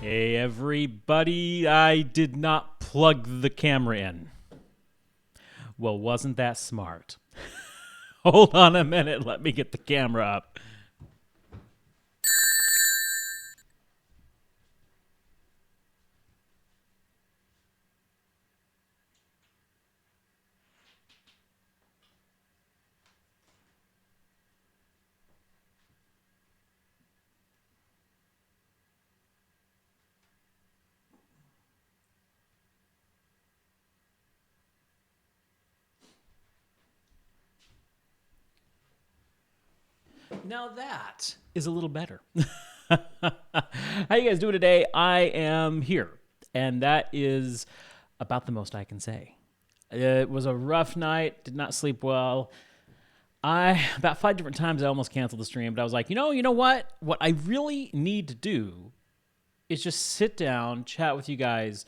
Hey everybody, I did not plug the camera in. Well, wasn't that smart? Hold on a minute, let me get the camera up. Now that is a little better. How you guys doing today? I am here, and that is about the most I can say. It was a rough night, did not sleep well. About 5 different times I almost canceled the stream, but I was like, you know what? What I really need to do is just sit down, chat with you guys,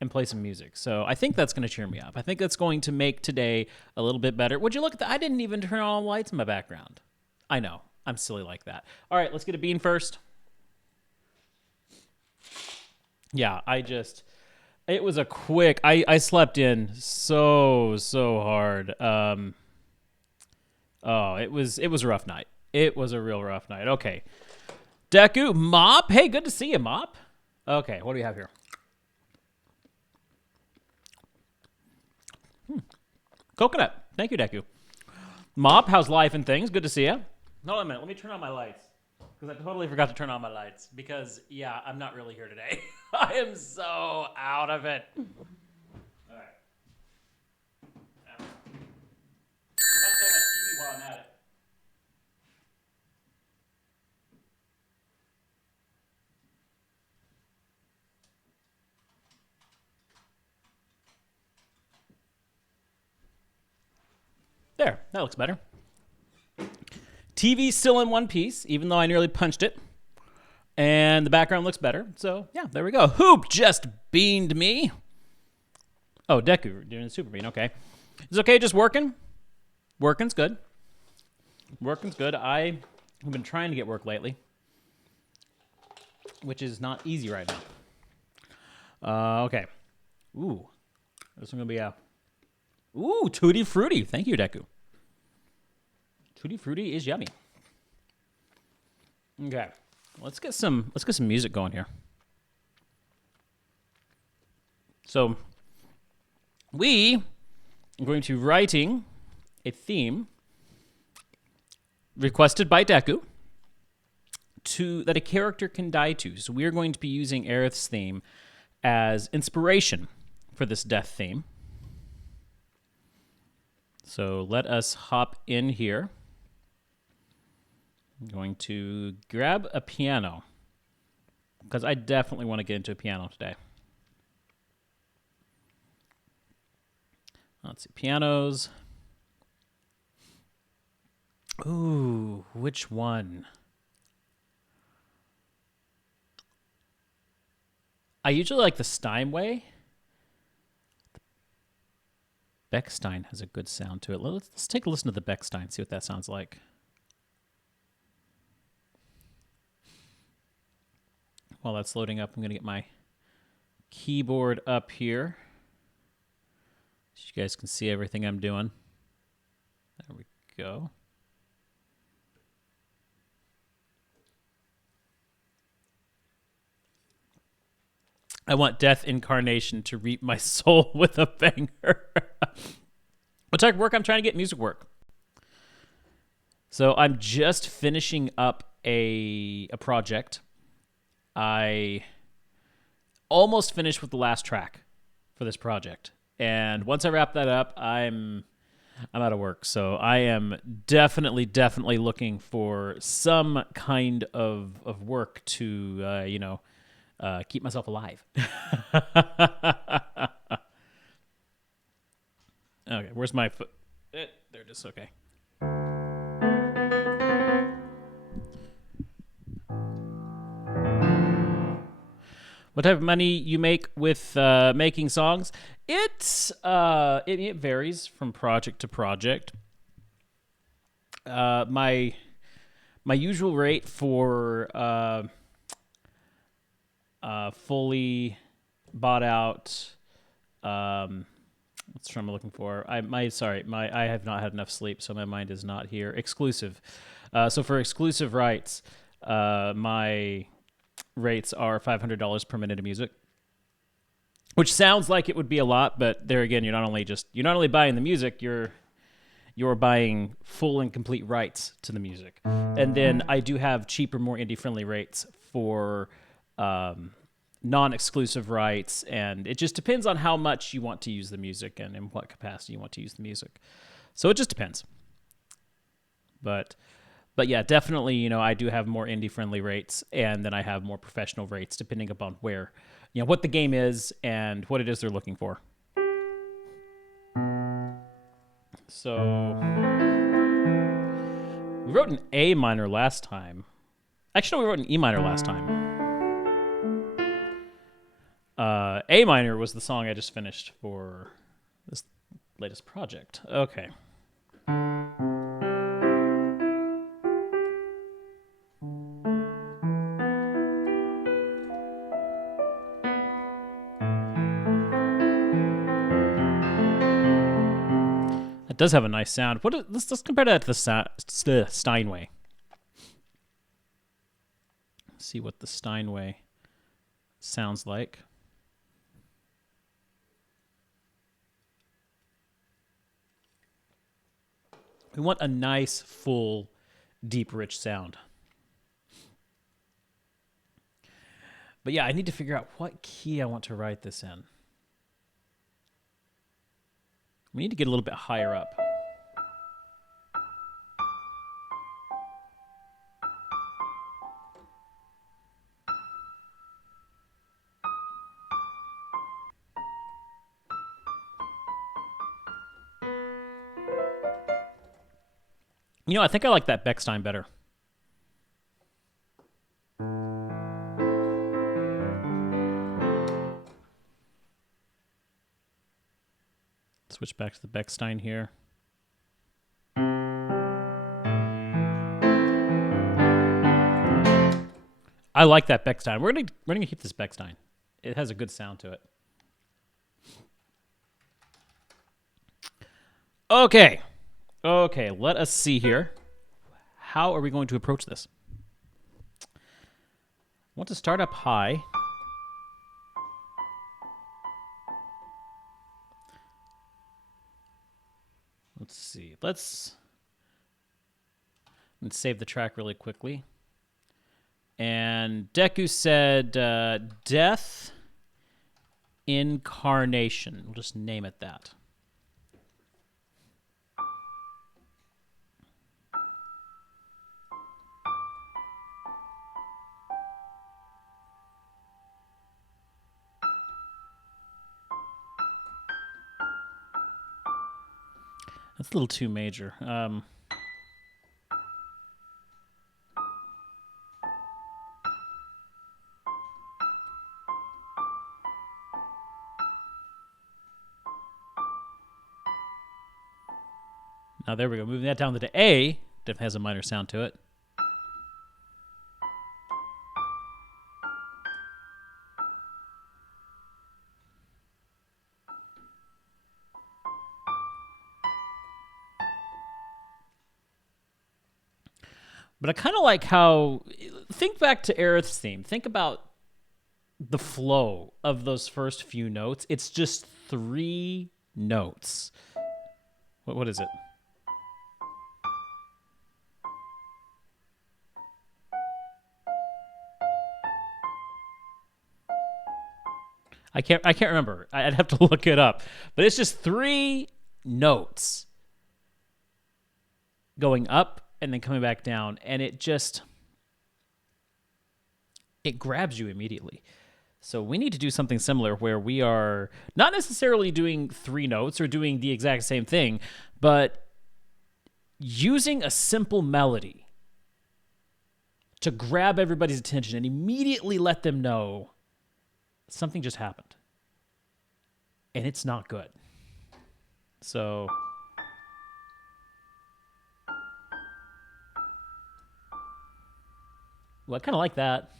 and play some music. So I think that's going to cheer me up. I think that's going to make today a little bit better. Would you look at that? I didn't even turn on all the lights in my background. I know. I'm silly like that. All right, let's get a bean first. Yeah, it was a quick, I slept in so hard. It was a rough night. It was a real rough night. Okay. Deku, Mop. Hey, good to see you, Mop. Okay, what do we have here? Coconut. Thank you, Deku. Mop, how's life and things? Good to see you. Hold on a minute. Let me turn on my lights. Because I totally forgot to turn on my lights. Because, yeah, I'm not really here today. I am so out of it. All right. I'm about to on my TV while I'm at it. There. That looks better. TV's still in one piece, even though I nearly punched it. And the background looks better. So, yeah, there we go. Hoop just beamed me. Oh, Deku, doing the super bean. Okay. Is it okay just working? Working's good. Working's good. I have been trying to get work lately, which is not easy right now. Okay. Ooh. This one's going to be a... Ooh, Tutti Frutti. Thank you, Deku. Tutti Frutti is yummy. Okay, let's get some music going here. So we are going to be writing a theme requested by Deku that a character can die to. So we are going to be using Aeirth's theme as inspiration for this death theme. So let us hop in here. I'm going to grab a piano because I definitely want to get into a piano today. Let's see, pianos. Ooh, which one? I usually like the Steinway. Bechstein has a good sound to it. Let's take a listen to the Bechstein, see what that sounds like. While that's loading up, I'm going to get my keyboard up here so you guys can see everything I'm doing. There we go. I want Death Incarnation to reap my soul with a banger. What type of work? I'm trying to get music work. So I'm just finishing up a project. I almost finished with the last track for this project. And once I wrap that up, I'm out of work. So I am definitely looking for some kind of work to, keep myself alive. Okay, where's my foot? There it is, okay. What type of money you make with making songs? It varies from project to project. My usual rate for fully bought out. What's the term I'm looking for? I have not had enough sleep, so my mind is not here. Exclusive. So for exclusive rights, my rates are $500 per minute of music, which sounds like it would be a lot, but there again, you're not only buying the music, you're buying full and complete rights to the music. And then I do have cheaper, more indie-friendly rates for non-exclusive rights, and it just depends on how much you want to use the music and in what capacity you want to use the music. So it just depends. But yeah, definitely, I do have more indie-friendly rates, and then I have more professional rates depending upon where, what the game is and what it is they're looking for. So we wrote an A minor last time. Actually, no, we wrote an E minor last time. A minor was the song I just finished for this latest project. Okay. It does have a nice sound. Let's compare that to the Steinway. See what the Steinway sounds like. We want a nice, full, deep, rich sound. But yeah, I need to figure out what key I want to write this in. We need to get a little bit higher up. I think I like that Bechstein better. Switch back to the Bechstein here. I like that Bechstein. We're gonna keep this Bechstein. It has a good sound to it. Okay, let us see here. How are we going to approach this? I want to start up high. Let's see. Let's save the track really quickly. And Deku said Death Incarnation. We'll just name it that. That's a little too major. Now there we go. Moving that down to the A. Definitely has a minor sound to it. But I kind of like how, think back to Aerith's theme. Think about the flow of those first few notes. It's just 3 notes. What is it? I can't remember. I'd have to look it up. But it's just 3 notes going up and then coming back down, and it grabs you immediately. So we need to do something similar where we are not necessarily doing 3 notes or doing the exact same thing, but using a simple melody to grab everybody's attention and immediately let them know something just happened. And it's not good. So I kind of like that.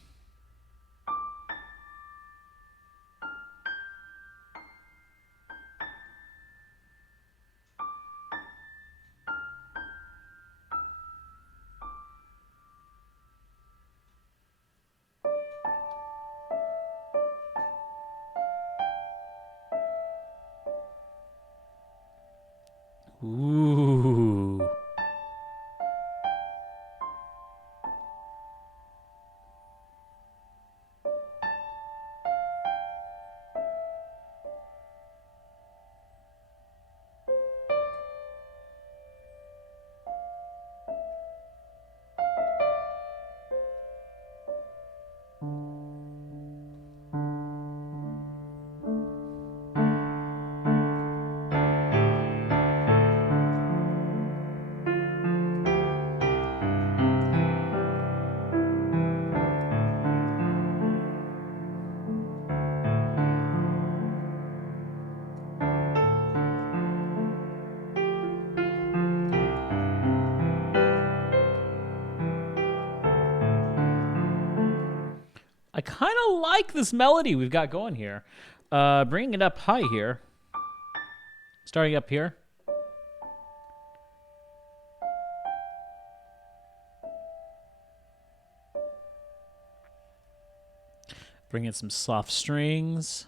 I kind of like this melody we've got going here. Bringing it up high here. Starting up here. Bring in some soft strings.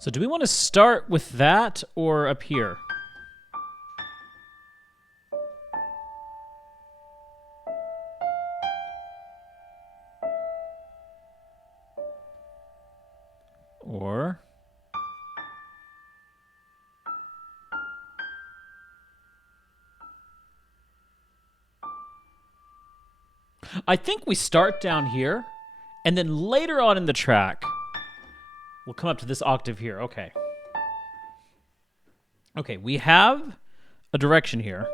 So do we want to start with that or up here? Or I think we start down here, and then later on in the track, we'll come up to this octave here. Okay. Okay, we have a direction here.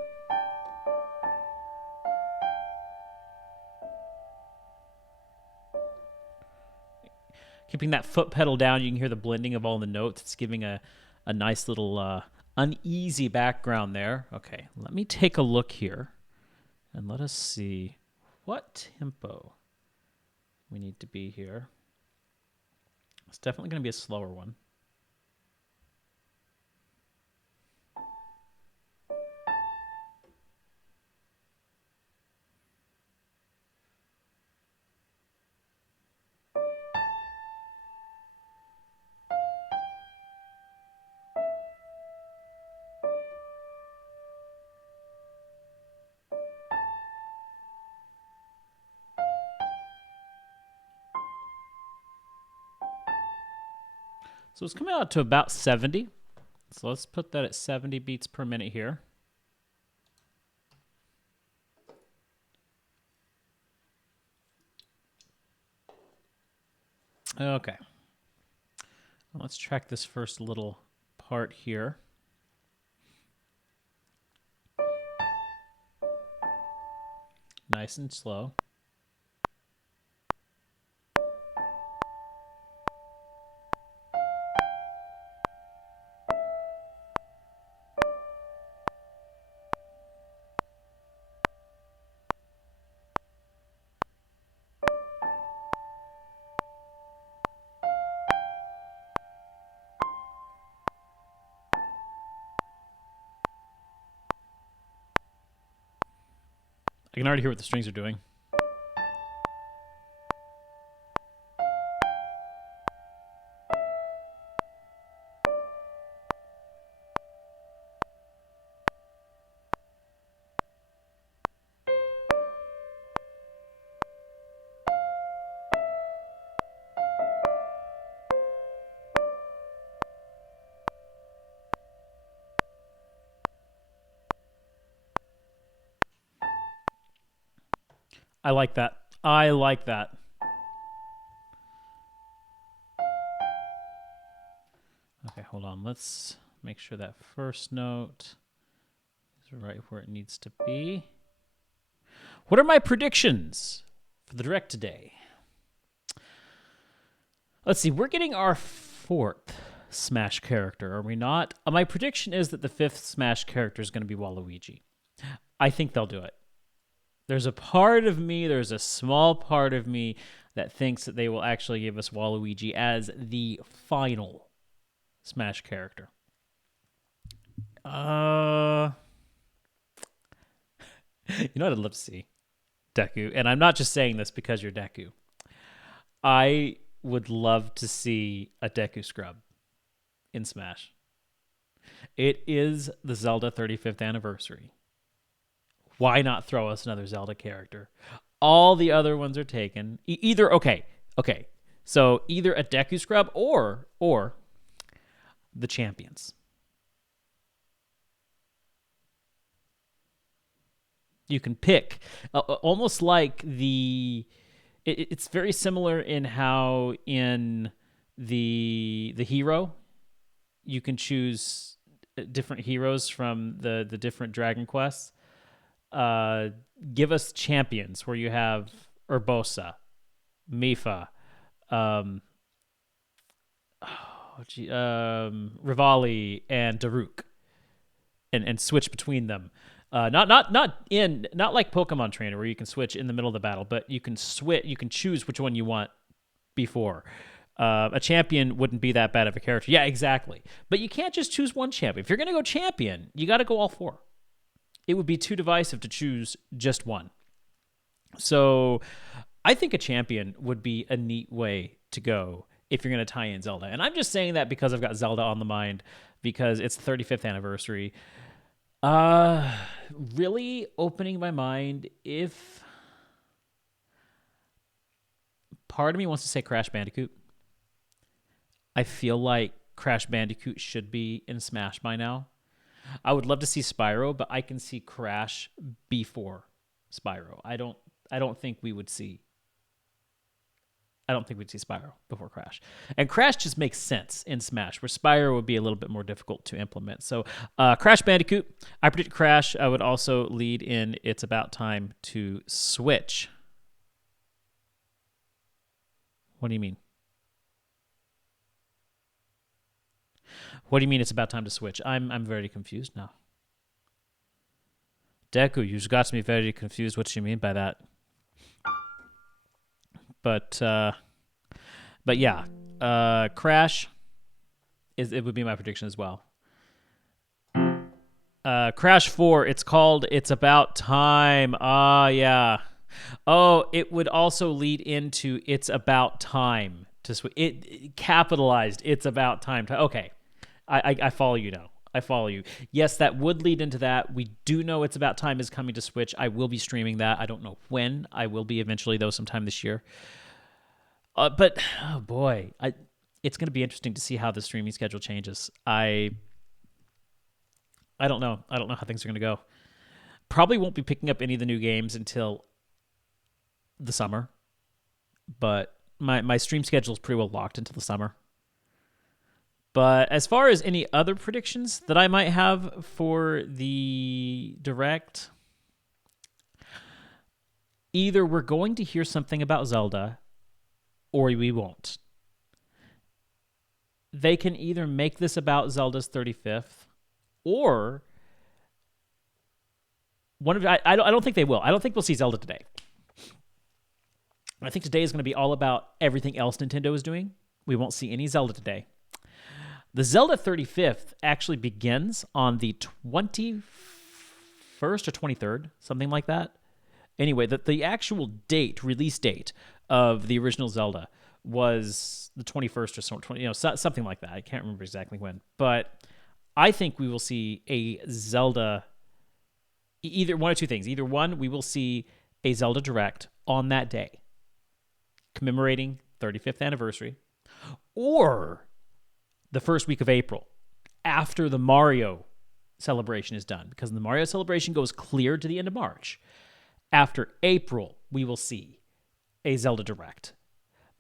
Keeping that foot pedal down, you can hear the blending of all the notes. It's giving a nice little uneasy background there. Okay, let me take a look here, and let us see what tempo we need to be here. It's definitely going to be a slower one. So it's coming out to about 70. So let's put that at 70 beats per minute here. Okay. Let's track this first little part here. Nice and slow. I can already hear what the strings are doing. I like that. I like that. Okay, hold on. Let's make sure that first note is right where it needs to be. What are my predictions for the direct today? Let's see. We're getting our fourth Smash character, are we not? My prediction is that the fifth Smash character is going to be Waluigi. I think they'll do it. There's a part of me, there's a small part of me that thinks that they will actually give us Waluigi as the final Smash character. You know what I'd love to see? Deku. And I'm not just saying this because you're Deku. I would love to see a Deku Scrub in Smash. It is the Zelda 35th anniversary. Why not throw us another Zelda character? All the other ones are taken. Okay. So either a Deku Scrub or the champions. You can pick almost like it's very similar in how in the hero you can choose different heroes from the different Dragon Quests. Give us champions where you have Urbosa, Mifa, Rivali, and Daruk, and switch between them. Not like Pokemon Trainer where you can switch in the middle of the battle, but you can switch. You can choose which one you want before. A champion wouldn't be that bad of a character. Yeah, exactly. But you can't just choose one champion. If you're going to go champion, you got to go all four. It would be too divisive to choose just one. So I think a champion would be a neat way to go if you're going to tie in Zelda. And I'm just saying that because I've got Zelda on the mind because it's the 35th anniversary. Really opening my mind if part of me wants to say Crash Bandicoot. I feel like Crash Bandicoot should be in Smash by now. I would love to see Spyro, but I can see Crash before Spyro. I don't think we would see Spyro before Crash. And Crash just makes sense in Smash, where Spyro would be a little bit more difficult to implement. So Crash Bandicoot, I predict Crash. I would also lead in It's About Time to Switch. What do you mean? What do you mean it's about time to switch? I'm very confused now. Deku, you got me very confused. What do you mean by that? But yeah, Crash it would be my prediction as well. Crash 4, it's called It's About Time. Yeah. Oh, it would also lead into It's About Time to switch. It capitalized It's About Time. Okay. I follow you now. I follow you. Yes, that would lead into that. We do know It's About Time is coming to Switch. I will be streaming that. I don't know when. I will be eventually, though, sometime this year. But, oh boy, it's going to be interesting to see how the streaming schedule changes. I don't know. I don't know how things are going to go. Probably won't be picking up any of the new games until the summer. But my stream schedule is pretty well locked until the summer. But as far as any other predictions that I might have for the Direct, either we're going to hear something about Zelda or we won't. They can either make this about Zelda's 35th or I don't think they will. I don't think we'll see Zelda today. I think today is going to be all about everything else Nintendo is doing. We won't see any Zelda today. The Zelda 35th actually begins on the 21st or 23rd, something like that. Anyway, the actual release date of the original Zelda was the 21st or something like that. I can't remember exactly when. But I think we will see a Zelda, either one of two things. Either one, we will see a Zelda Direct on that day, commemorating 35th anniversary, or the first week of April, after the Mario celebration is done, because the Mario celebration goes clear to the end of March. After April, we will see a Zelda Direct,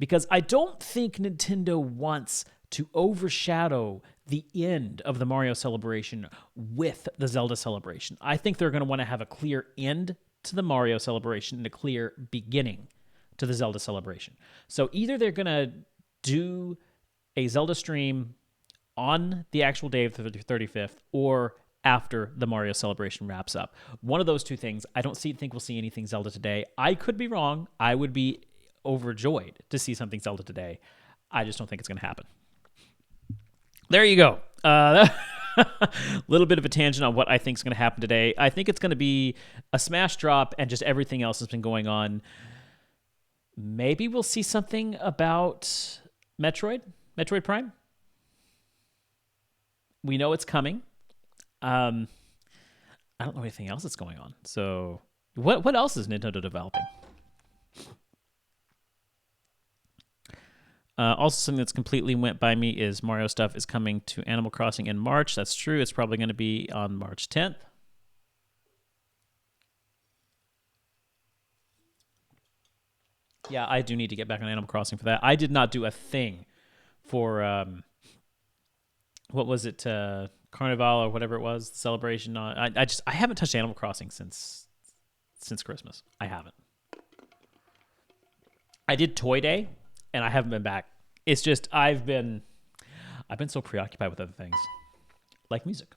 because I don't think Nintendo wants to overshadow the end of the Mario celebration with the Zelda celebration. I think they're going to want to have a clear end to the Mario celebration and a clear beginning to the Zelda celebration. So either they're going to do a Zelda stream on the actual day of the 35th or after the Mario celebration wraps up. One of those two things. I don't think we'll see anything Zelda today. I could be wrong. I would be overjoyed to see something Zelda today. I just don't think it's going to happen. There you go. A little bit of a tangent on what I think is going to happen today. I think it's going to be a Smash drop and just everything else that's been going on. Maybe we'll see something about Metroid Prime. We know it's coming. I don't know anything else that's going on. So, what else is Nintendo developing? Also, something that's completely went by me is Mario stuff is coming to Animal Crossing in March. That's true. It's probably going to be on March 10th. Yeah, I do need to get back on Animal Crossing for that. I did not do a thing for what was it, Carnival or whatever it was, the celebration. I haven't touched Animal Crossing since Christmas. I haven't. I did Toy Day, and I haven't been back. It's just I've been so preoccupied with other things, like music.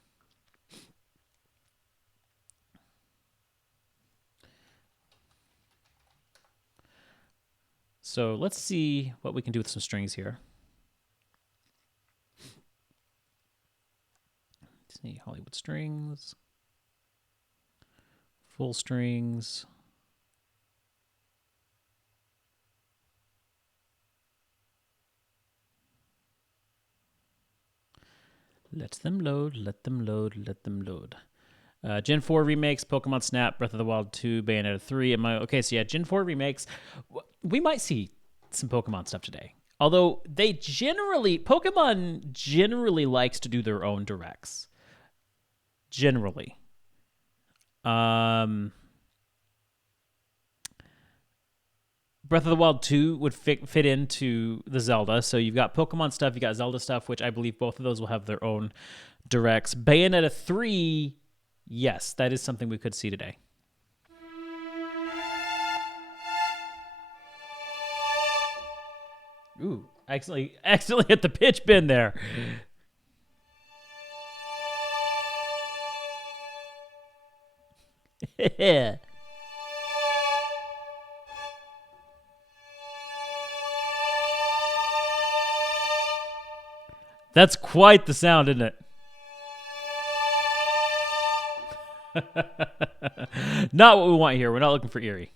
So let's see what we can do with some strings here. Let's see, Hollywood strings, full strings. Let them load, let them load, let them load. Gen 4 remakes, Pokemon Snap, Breath of the Wild 2, Bayonetta 3. Okay, so yeah, Gen 4 remakes. We might see some Pokemon stuff today. Although Pokemon generally likes to do their own directs. Generally. Breath of the Wild 2 would fit into the Zelda. So you've got Pokemon stuff, you got Zelda stuff, which I believe both of those will have their own directs. Bayonetta 3, yes, that is something we could see today. Ooh, accidentally hit the pitch bend there. Yeah. That's quite the sound, isn't it? Not what we want here. We're not looking for eerie.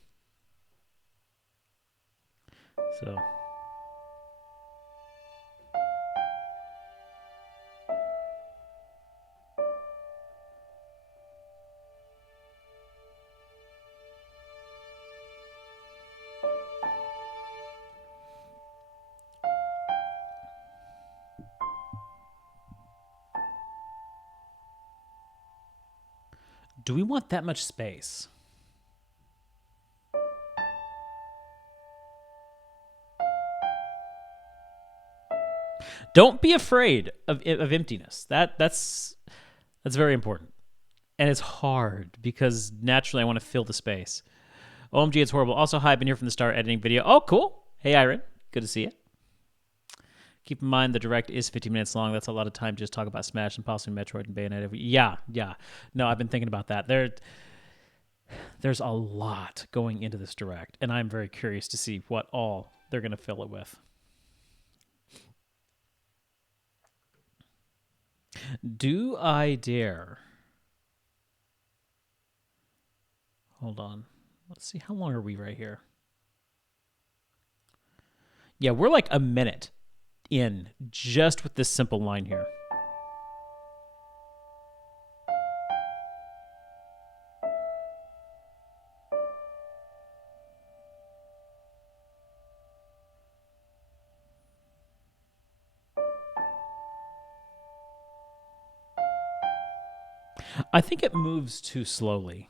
So. Do we want that much space? Don't be afraid of emptiness. That's very important. And it's hard because naturally I want to fill the space. OMG, it's horrible. Also, hi, I've been here from the start editing video. Oh, cool. Hey, Iron. Good to see you. Keep in mind the direct is 15 minutes long. That's a lot of time to just talk about Smash and possibly Metroid and Bayonetta. Yeah. No, I've been thinking about that. There's a lot going into this direct, and I'm very curious to see what all they're going to fill it with. Do I dare? Hold on. Let's see. How long are we right here? Yeah, we're like a minute in just with this simple line here. I think it moves too slowly.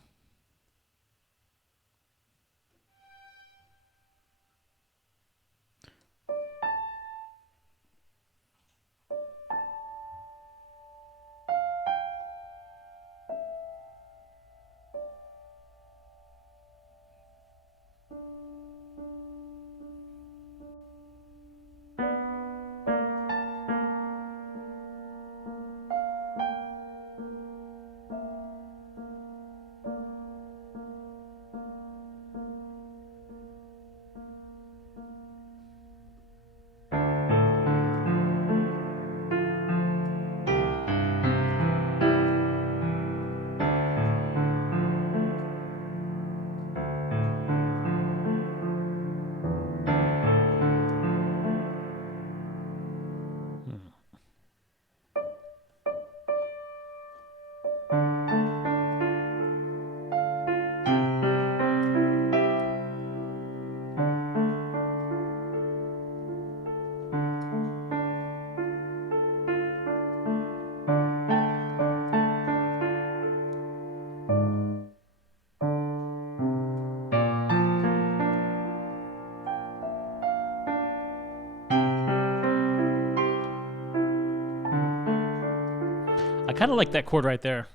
I kind of like that chord right there.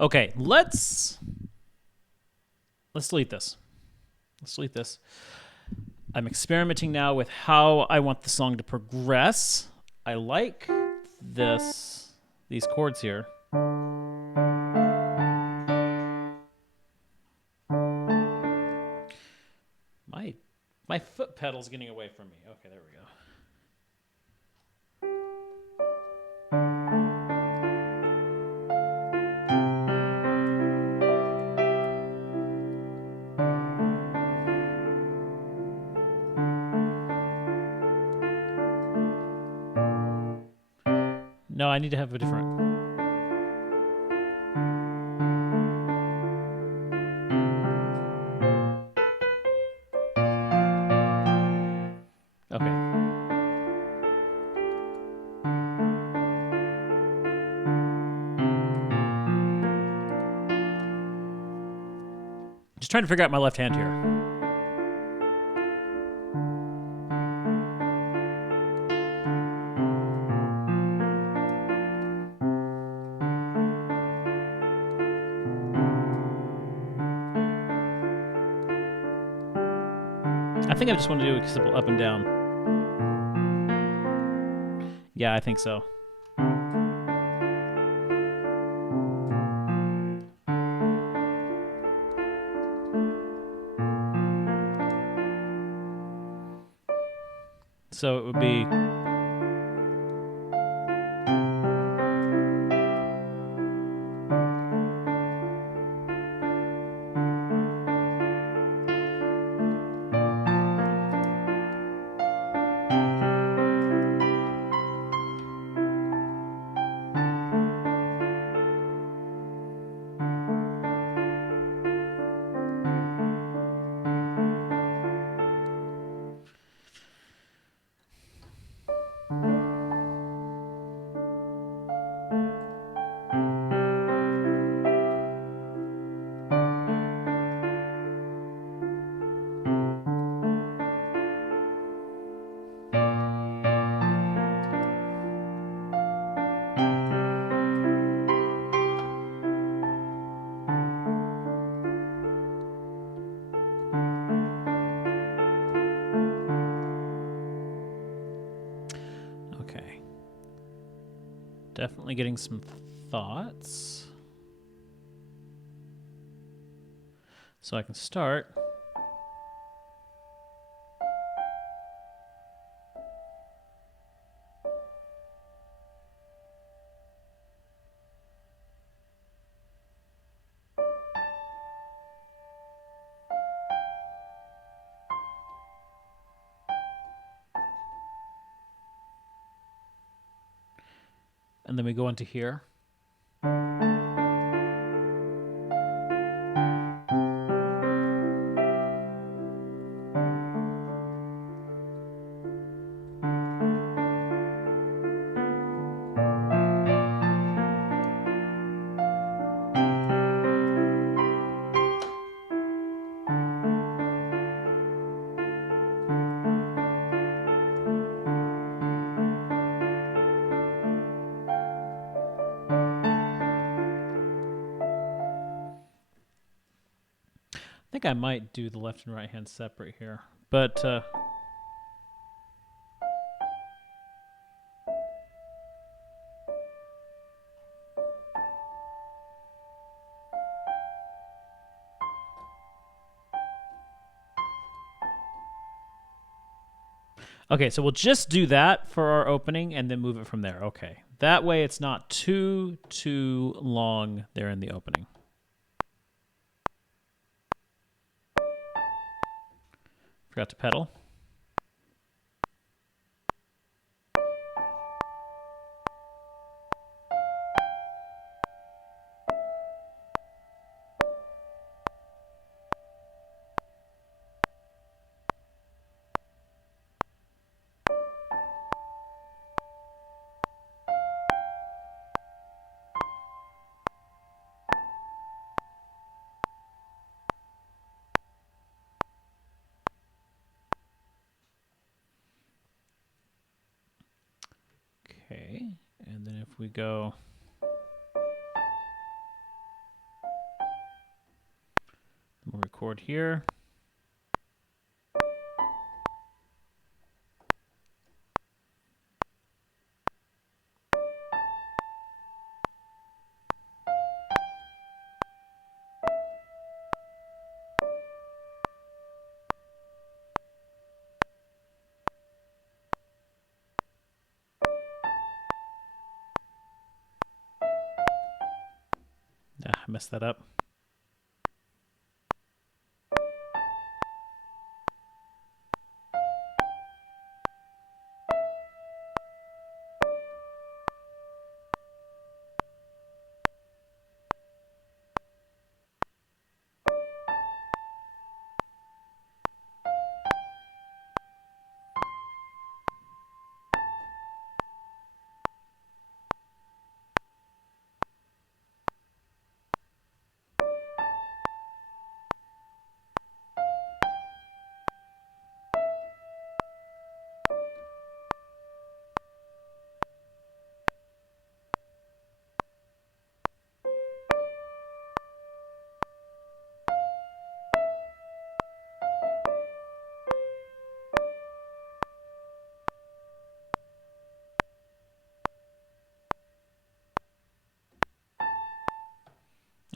Okay, let's delete this. Let's delete this. I'm experimenting now with how I want the song to progress. I like these chords here. My foot pedal's getting away from me. Okay, there we go. No, I need to have a different. Okay. Just trying to figure out my left hand here. I think I just want to do a simple up and down. Yeah, I think so. So it would be. Okay. Definitely getting some thoughts. So I can start. And then we go into here. I think I might do the left and right hand separate here, but okay, so we'll just do that for our opening and then move it from there. Okay, that way it's not too long there in the opening. Forgot to pedal. Okay, and then if we go... We'll record here. I messed that up.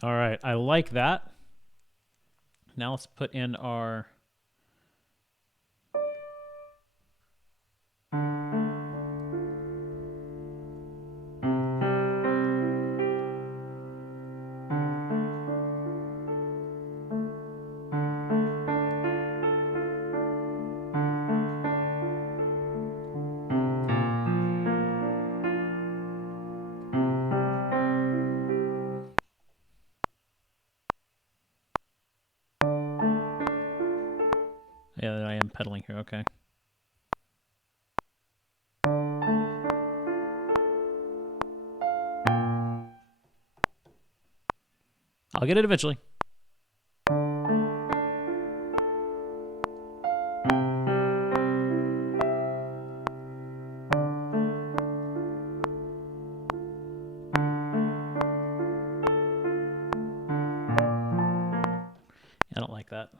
All right, I like that. Now let's put in our... Yeah, I am pedaling here, okay. I'll get it eventually. I don't like that.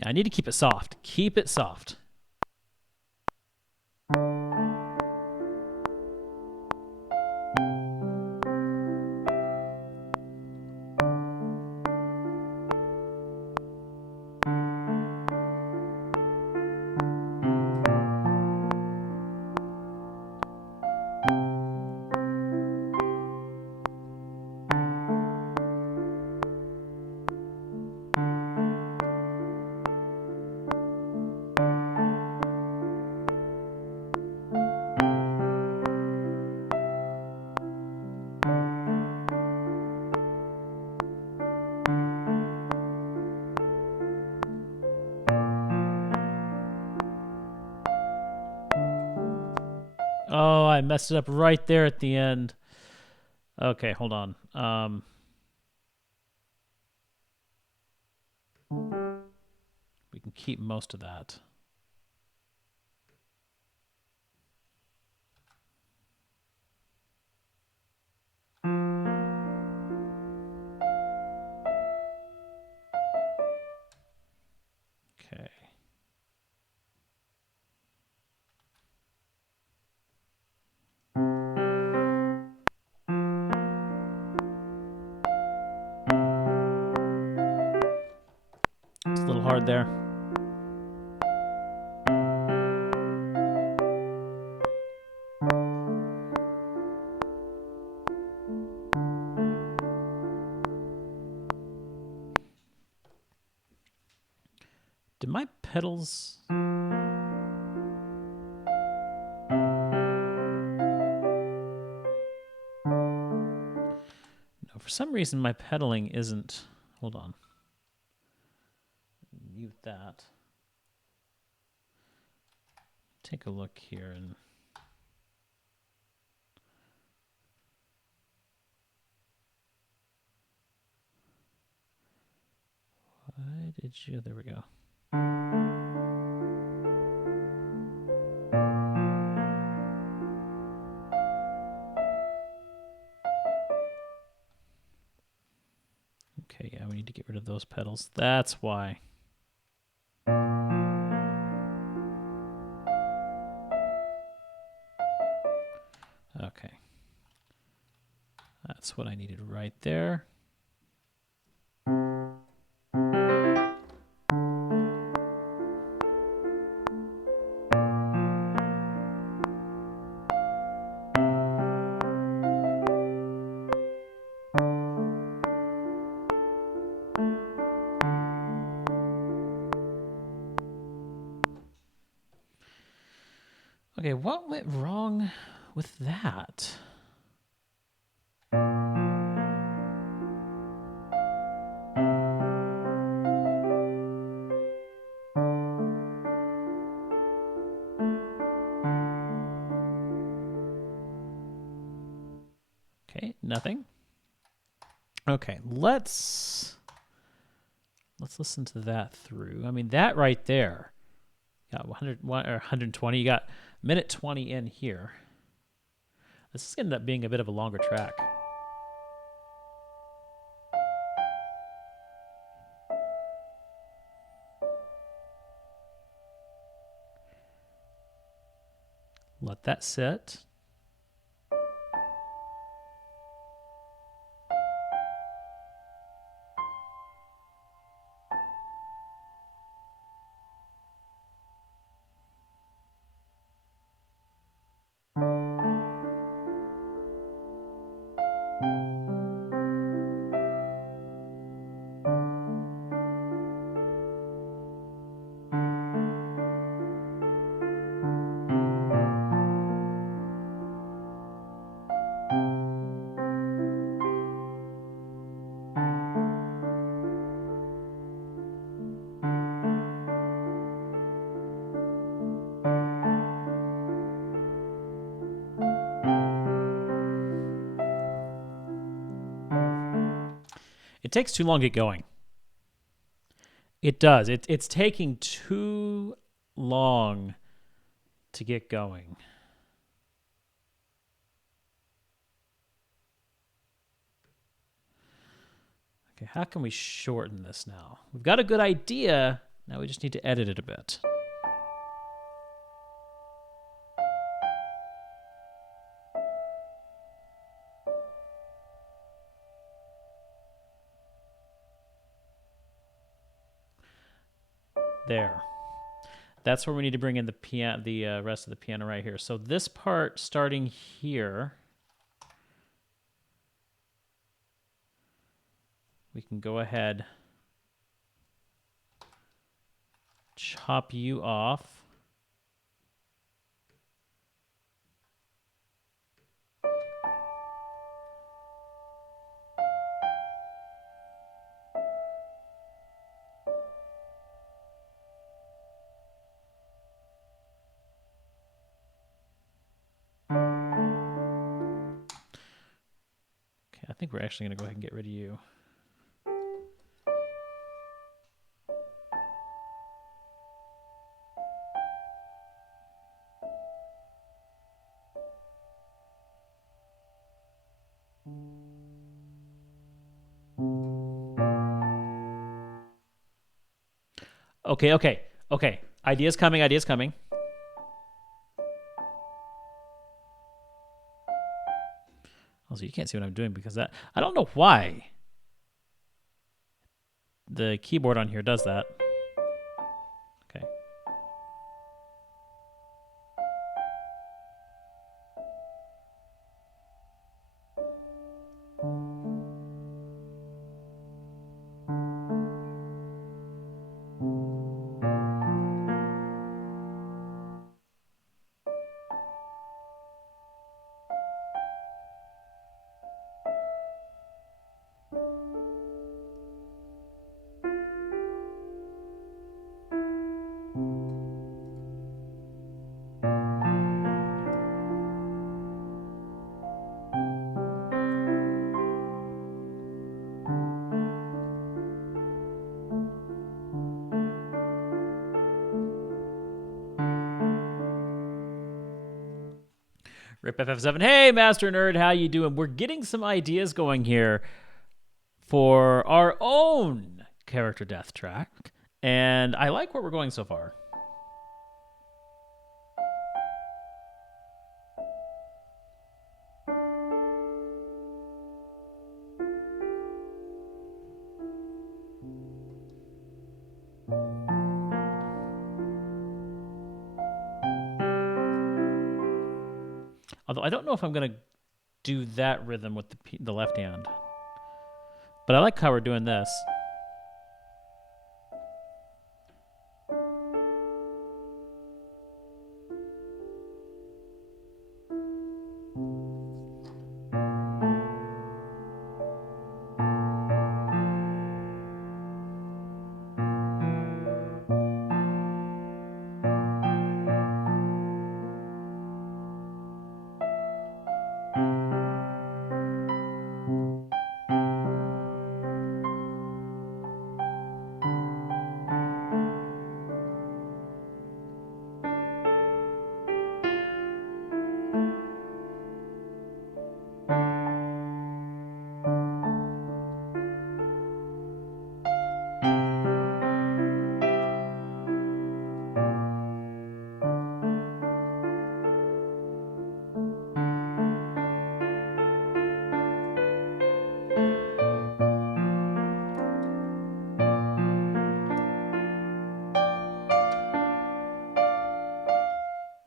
Yeah, I need to keep it soft. Keep it soft. Oh, I messed it up right there at the end. Okay, hold on. We can keep most of that. Okay. It's a little hard there. Did my pedals... No, for some reason my pedaling isn't... Hold on. Mute that. Take a look here and... Did you? There we go. Okay, yeah, we need to get rid of those pedals. That's why. Okay. That's what I needed right there. Okay, what went wrong with that? Okay, nothing. Okay, let's listen to that through. I mean, that right there. Got 100 or 120. You got minute 20 in here. This is going to end up being a bit of a longer track. Let that sit. It takes too long to get going. It does. It's taking too long to get going. Okay, how can we shorten this now? We've got a good idea. Now we just need to edit it a bit. There. That's where we need to bring in the piano, the rest of the piano right here. So this part starting here, we can go ahead, chop you off. I think we're actually going to go ahead and get rid of you. Okay. Ideas coming. Also, you can't see what I'm doing because that, I don't know why the keyboard on here does that. Okay. Rip FF7. Hey, Master Nerd, how you doing? We're getting some ideas going here for our own character death track, and I like where we're going so far. Although I don't know if I'm going to do that rhythm with the left hand. But I like how we're doing this.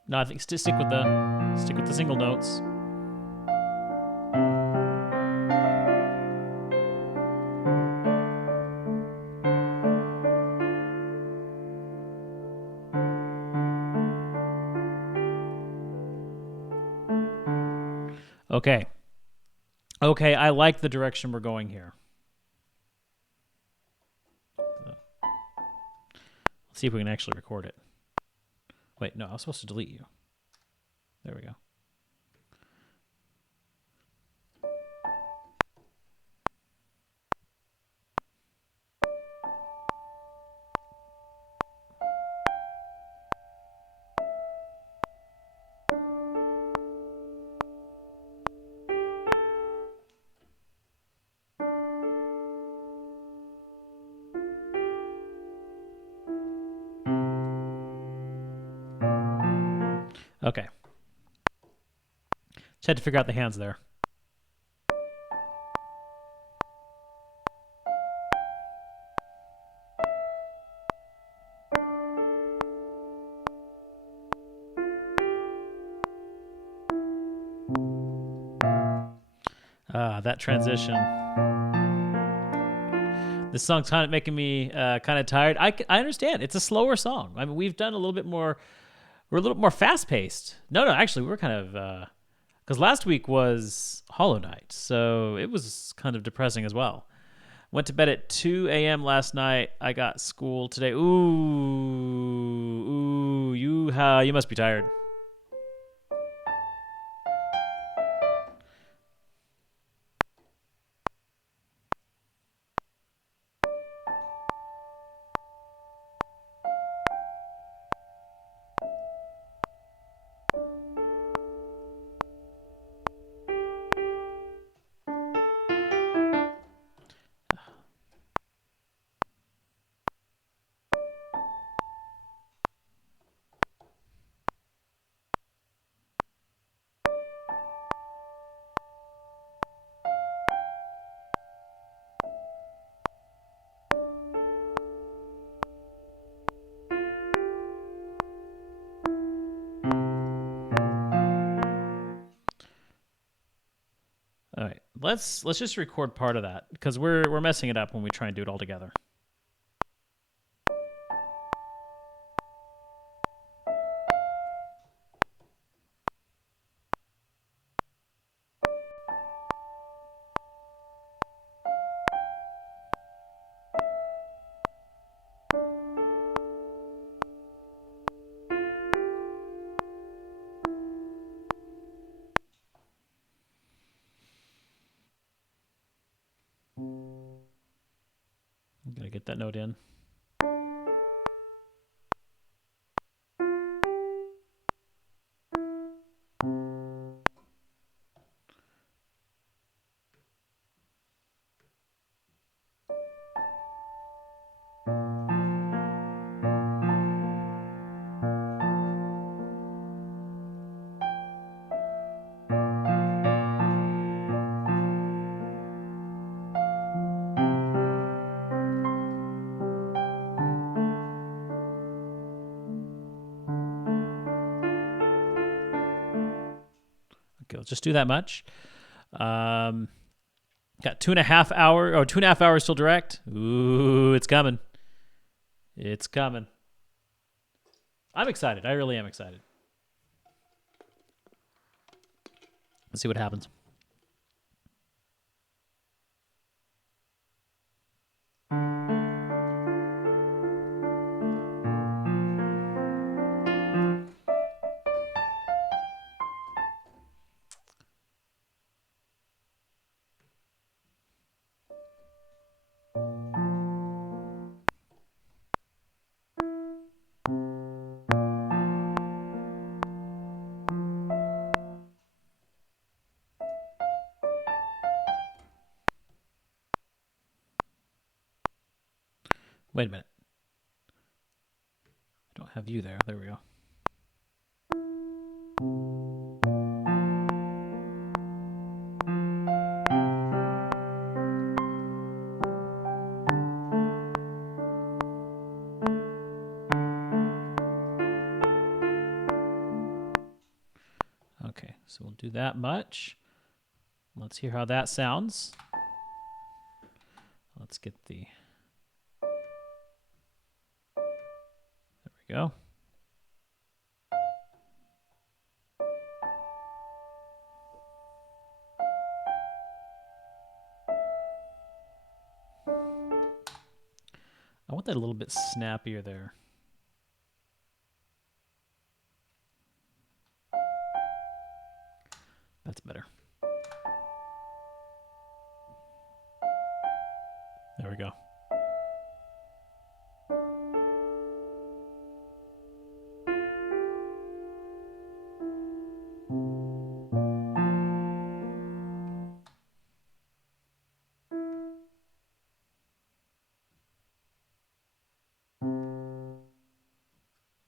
No, I think stick with the single notes. Okay. Okay, I like the direction we're going here. Let's see if we can actually record it. Wait, no, I was supposed to delete you. There we go. Okay. Just had to figure out the hands there. That transition. This song's kind of making me kind of tired. I understand. It's a slower song. I mean, we've done a little bit more. We're a little more fast paced. No, actually, we're kind of because last week was Hollow Knight, so it was kind of depressing as well. Went to bed at 2 a.m. last night. I got school today. You must be tired. All right, let's just record part of that because we're messing it up when we try and do it all together. I'm gonna get that note in. Let's just do that much. Got 2.5 hours, or 2.5 hours till direct. Ooh, it's coming. It's coming. I'm excited. I really am excited. Let's see what happens. Wait a minute. I don't have you there. There we go. Okay, so we'll do that much. Let's hear how that sounds. Let's get the... There we go. I want that a little bit snappier there. That's better. There we go.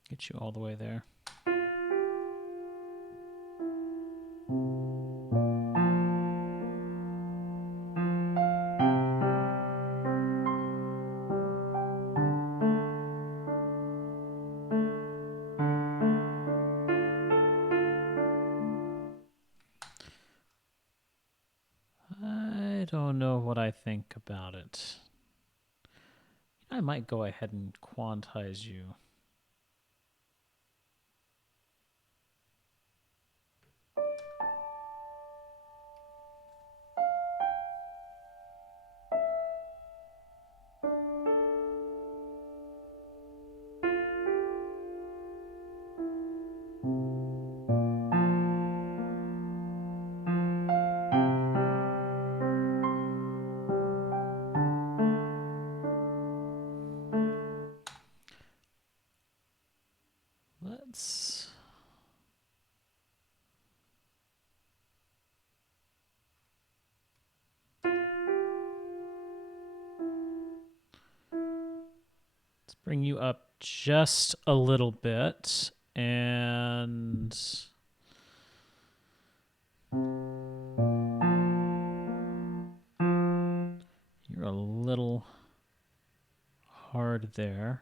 Get you all the way there. I don't know what I think about it. I might go ahead and quantize you. Let's... Let's bring you up just a little bit, and you're a little hard there.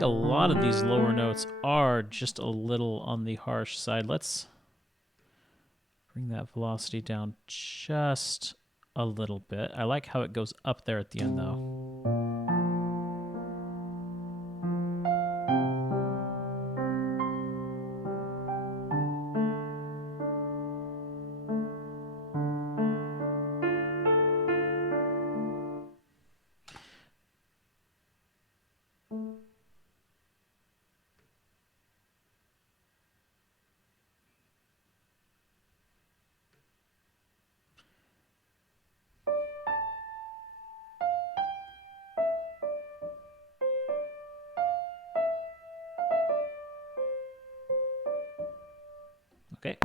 A lot of these lower notes are just a little on the harsh side. Let's bring that velocity down just a little bit. I like how it goes up there at the end, though. Okay.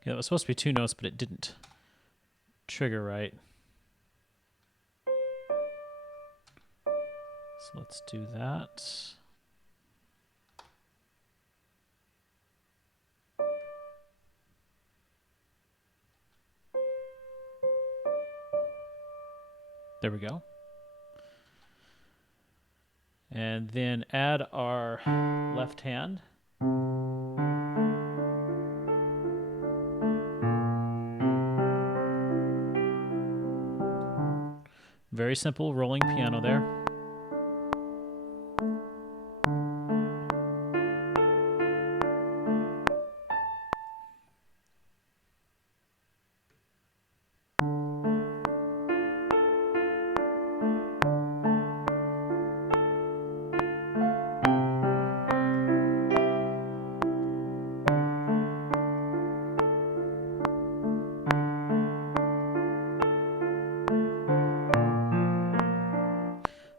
Okay, it was supposed to be 2 notes, but it didn't trigger right. So let's do that. There we go. And then add our left hand. Very simple rolling piano there.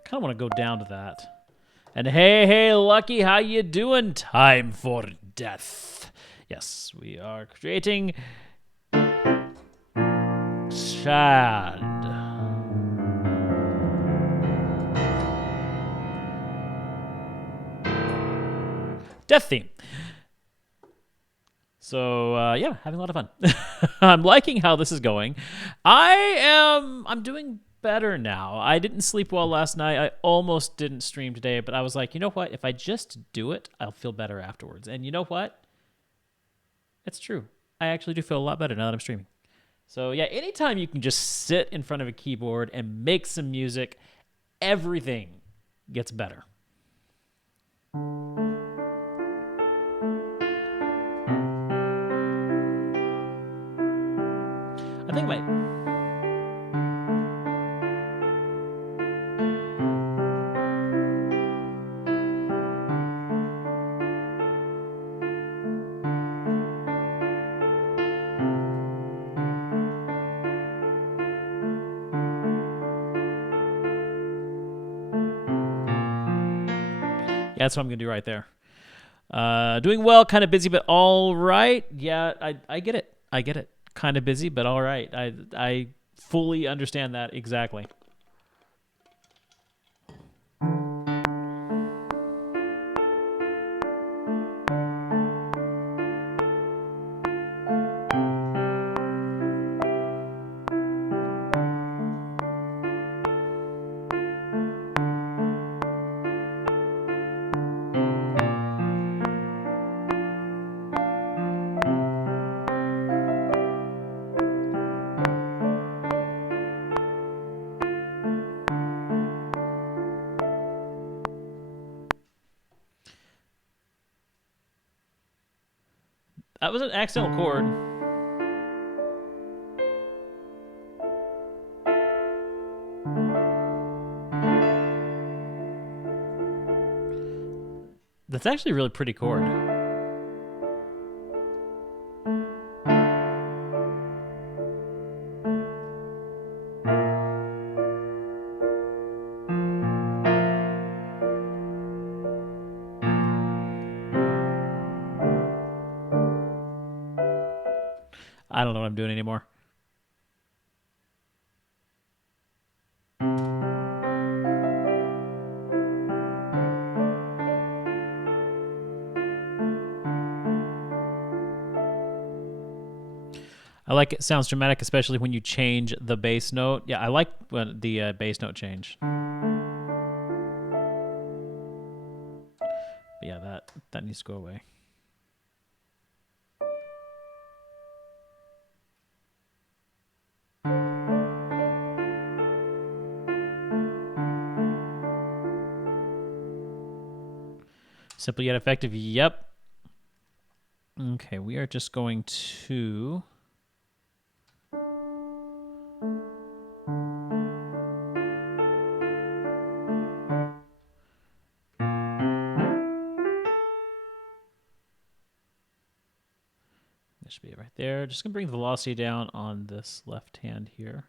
Kind of want to go down to that. And hey, Lucky, how you doing? Time for death. Yes, we are creating Shad. Death theme. So yeah, having a lot of fun. I'm liking how this is going. I'm doing better now. I didn't sleep well last night. I almost didn't stream today, but I was like, you know what? If I just do it, I'll feel better afterwards. And you know what? It's true. I actually do feel a lot better now that I'm streaming. So yeah, anytime you can just sit in front of a keyboard and make some music, everything gets better. I think yeah, that's what I'm going to do right there. Doing well, kind of busy, but all right. Yeah, I get it. I get it. Kind of busy, but all right. I fully understand that exactly. That was an accidental chord. That's actually a really pretty chord. I don't know what I'm doing anymore. I like it. Sounds dramatic, especially when you change the bass note. Yeah, I like when the bass note change. But yeah, that needs to go away. Simple yet effective. Yep. Okay, we are just going to... That should be it right there. Just going to bring the velocity down on this left hand here.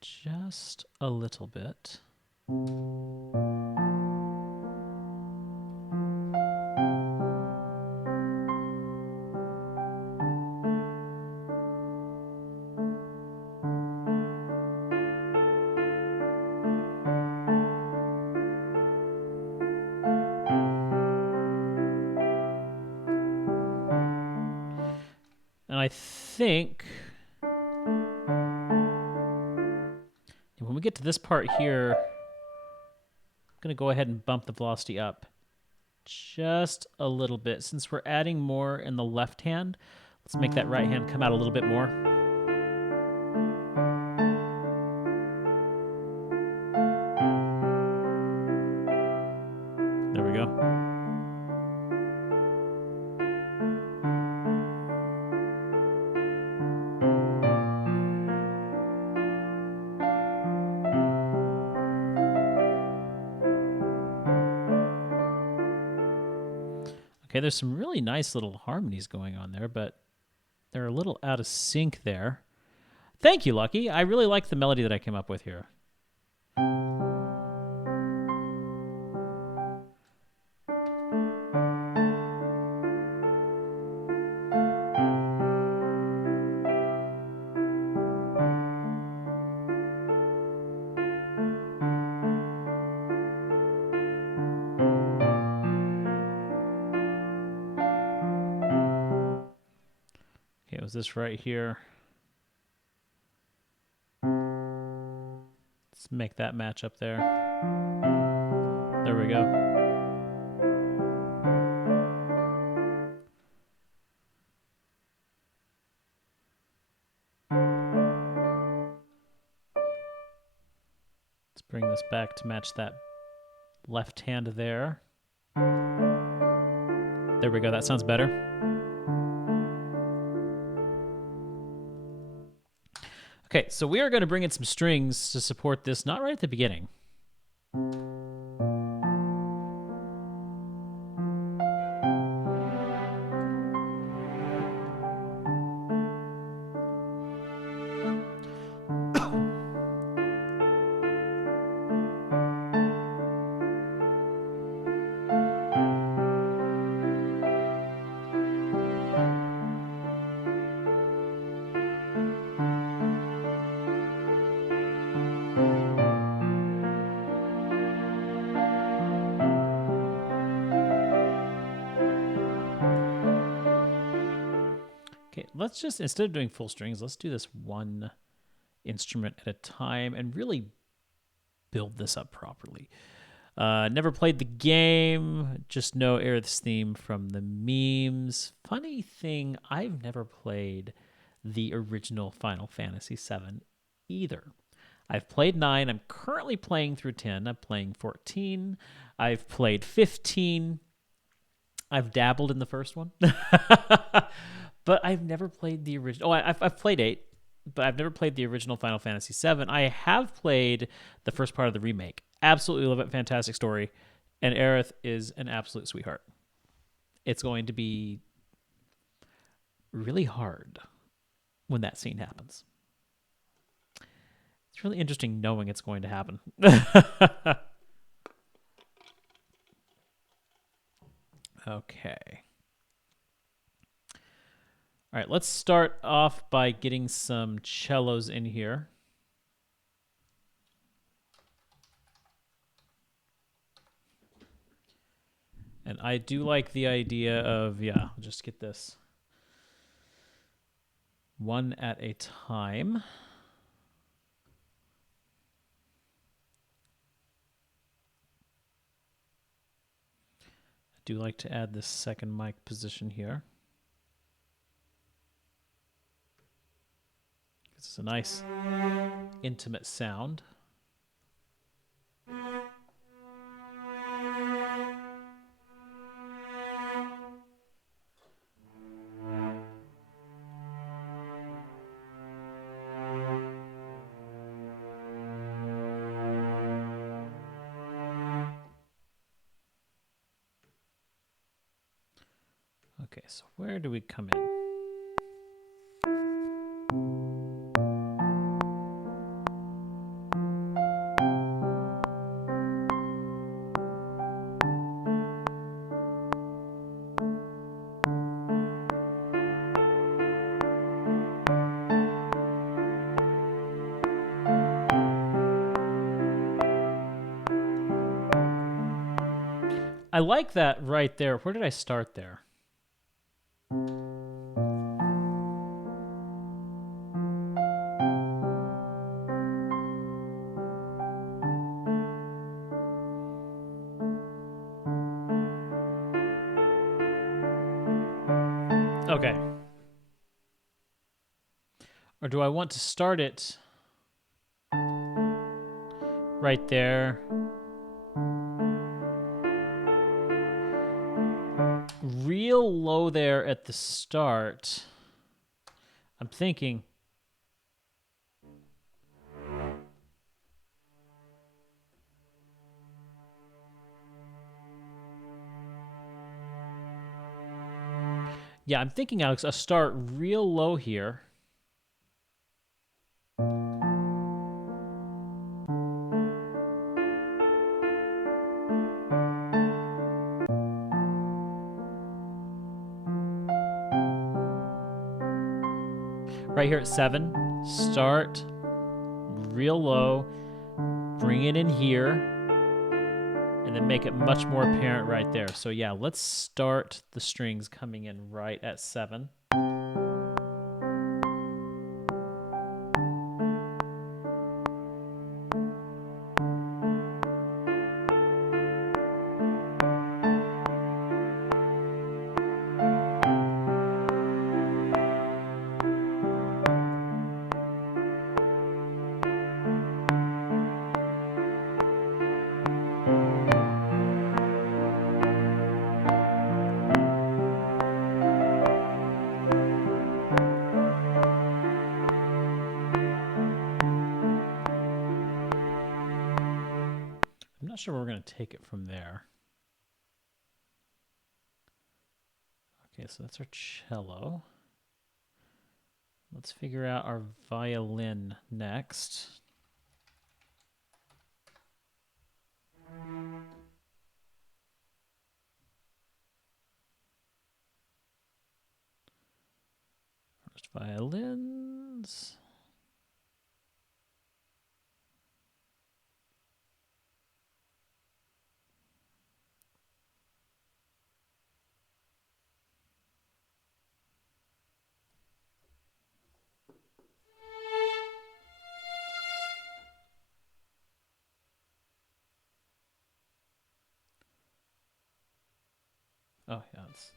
Just a little bit. think when we get to this part here, I'm going to go ahead and bump the velocity up just a little bit. Since we're adding more in the left hand, let's make that right hand come out a little bit more. There we go. Okay, there's some really nice little harmonies going on there, but they're a little out of sync there. Thank you, Lucky. I really like the melody that I came up with here. Okay, it was this right here. Let's make that match up there. There we go. Let's bring this back to match that left hand there. There we go. That sounds better. Okay, so we are going to bring in some strings to support this, not right at the beginning. Okay, let's just, instead of doing full strings, let's do this one instrument at a time and really build this up properly. Never played the game, just know Aeirth's theme from the memes. Funny thing, I've never played the original Final Fantasy VII either. I've played 9. I'm currently playing through 10. I'm playing 14. I've played 15. I've dabbled in the first one. But I've never played the original. Oh, I've played 8, but I've never played the original Final Fantasy VII. I have played the first part of the remake. Absolutely love it. Fantastic story. And Aeirth is an absolute sweetheart. It's going to be really hard when that scene happens. It's really interesting knowing it's going to happen. Okay. All right, let's start off by getting some cellos in here. And I do like the idea of, yeah, I'll just get this one at a time. I do like to add this second mic position here. It's a nice, intimate sound. Okay, so where do we come in? I like that right there. Where did I start there? Okay. Or do I want to start it right there? Real low there at the start. I'm thinking. Yeah, I'm thinking, Alex, I'll start real low here. Right here at 7. Start real low. Bring it in here. And then make it much more apparent right there. So yeah, let's start the strings coming in right at 7. I'm not sure where we're going to take it from there. Okay, so that's our cello. Let's figure out our violin next. First violins. Oh, yeah, it's...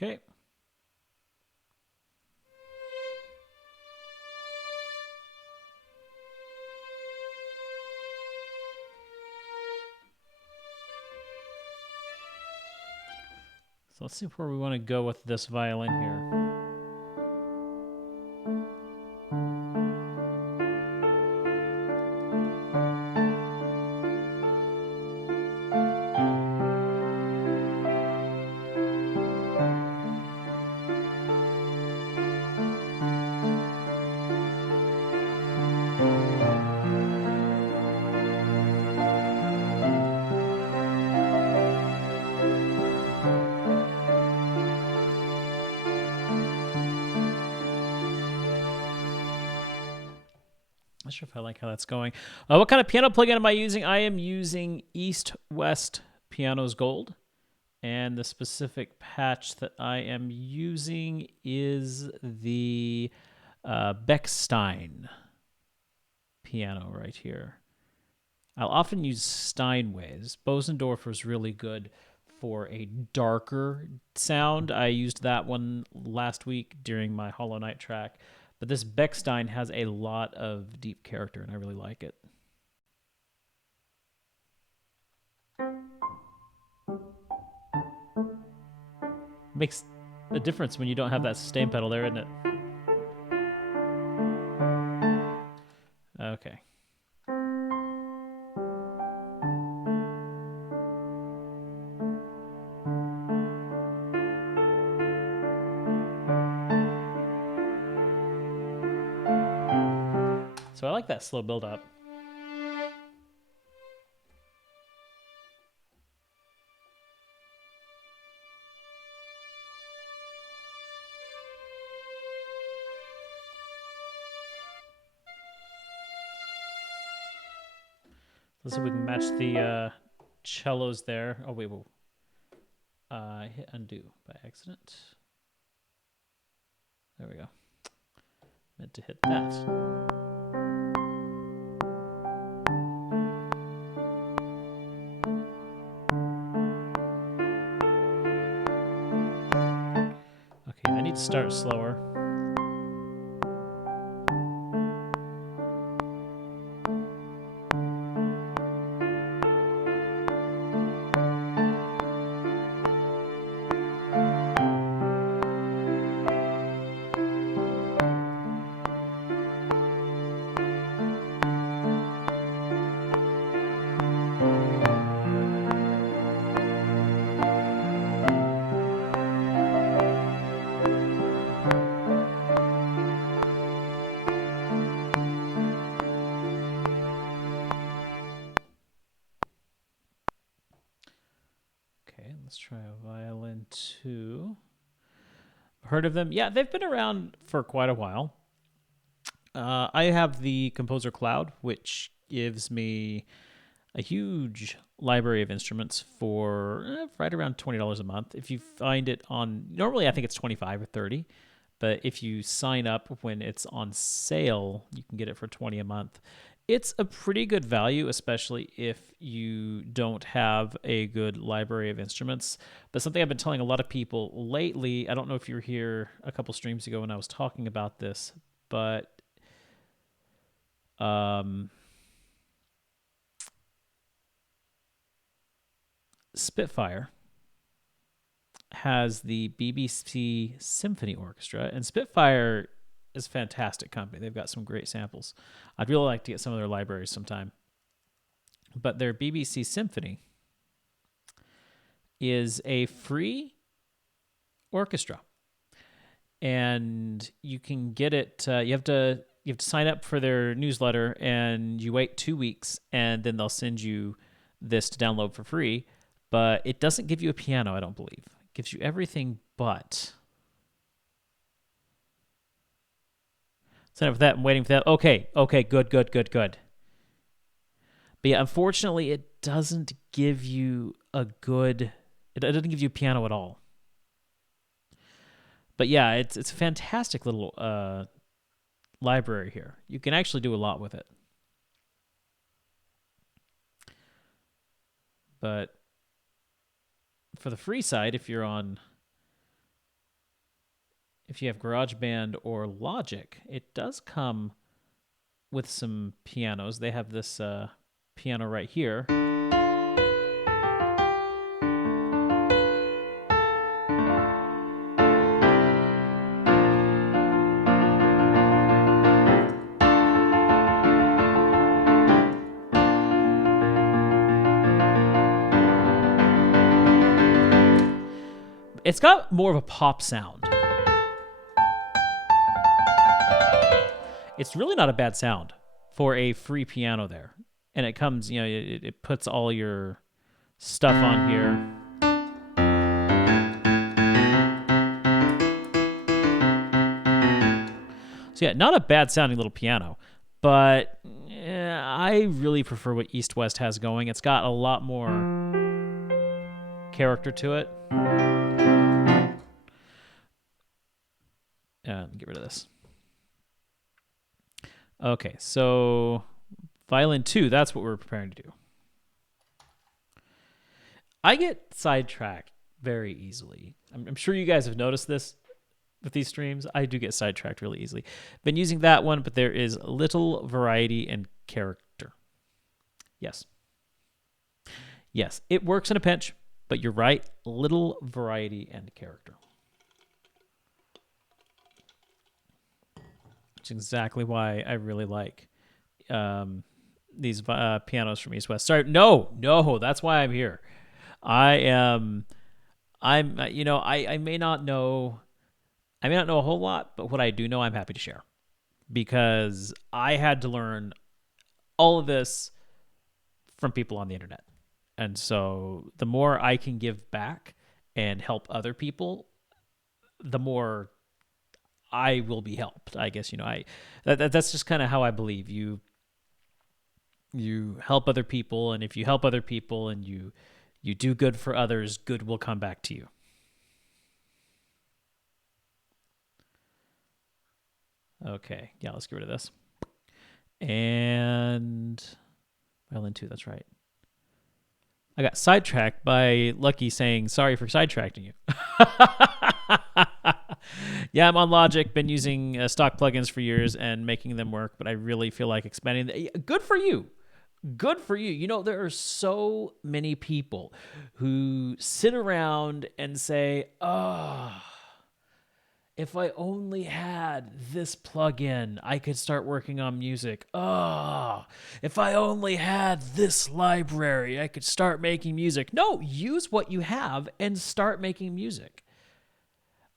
Okay. So let's see where we want to go with this violin here. Not sure if I like how that's going. What kind of piano plugin am I using? I am using East West Pianos Gold. And the specific patch that I am using is the Bechstein piano right here. I'll often use Steinways. Bosendorfer is really good for a darker sound. I used that one last week during my Hollow Knight track. But this Bechstein has a lot of deep character, and I really like it. Makes a difference when you don't have that sustain pedal there, isn't it? Okay. So I like that slow build up. Let's see if we can match the cellos there. Oh, wait, whoa. I hit undo by accident. There we go. Meant to hit that. start slower. Okay, let's try a violin 2. Heard of them? Yeah, they've been around for quite a while. I have the Composer Cloud, which gives me a huge library of instruments for right around $20 a month. If you find it on, normally I think it's 25 or 30, but if you sign up when it's on sale, you can get it for 20 a month. It's a pretty good value, especially if you don't have a good library of instruments. But something I've been telling a lot of people lately, I don't know if you were here a couple streams ago when I was talking about this, but Spitfire has the BBC Symphony Orchestra, and Spitfire is a fantastic company. They've got some great samples. I'd really like to get some of their libraries sometime. But their BBC Symphony is a free orchestra, and you can get it. You have to sign up for their newsletter, and you wait 2 weeks, and then they'll send you this to download for free. But it doesn't give you a piano, I don't believe. It gives you everything but. Sign up for that. I'm waiting for that. Okay, good. But yeah, unfortunately, it doesn't give you it doesn't give you a piano at all. But yeah, it's a fantastic little library here. You can actually do a lot with it. But for the free side, if you have GarageBand or Logic, it does come with some pianos. They have this piano right here. It's got more of a pop sound. It's really not a bad sound for a free piano there. And it comes, it puts all your stuff on here. So yeah, not a bad sounding little piano, but I really prefer what East West has going. It's got a lot more character to it. Get rid of this. Okay, so violin 2, that's what we're preparing to do. I get sidetracked very easily. I'm sure you guys have noticed this with these streams. I do get sidetracked really easily. Been using that one, but there is little variety and character. Yes, it works in a pinch, but you're right, little variety and character. Which is exactly why I really like these pianos from East West. Sorry, no, that's why I'm here. I may not know a whole lot, but what I do know, I'm happy to share, because I had to learn all of this from people on the internet. And so the more I can give back and help other people, the more I will be helped. I guess, that's just kind of how I believe. You help other people, and if you help other people and you do good for others, good will come back to you. Okay, yeah, let's get rid of this. And violin 2, that's right. I got sidetracked by Lucky saying, sorry for sidetracking you. Yeah, I'm on Logic, been using stock plugins for years and making them work, but I really feel like expanding. Good for you. Good for you. You know, there are so many people who sit around and say, oh, if I only had this plugin, I could start working on music. Oh, if I only had this library, I could start making music. No, use what you have and start making music.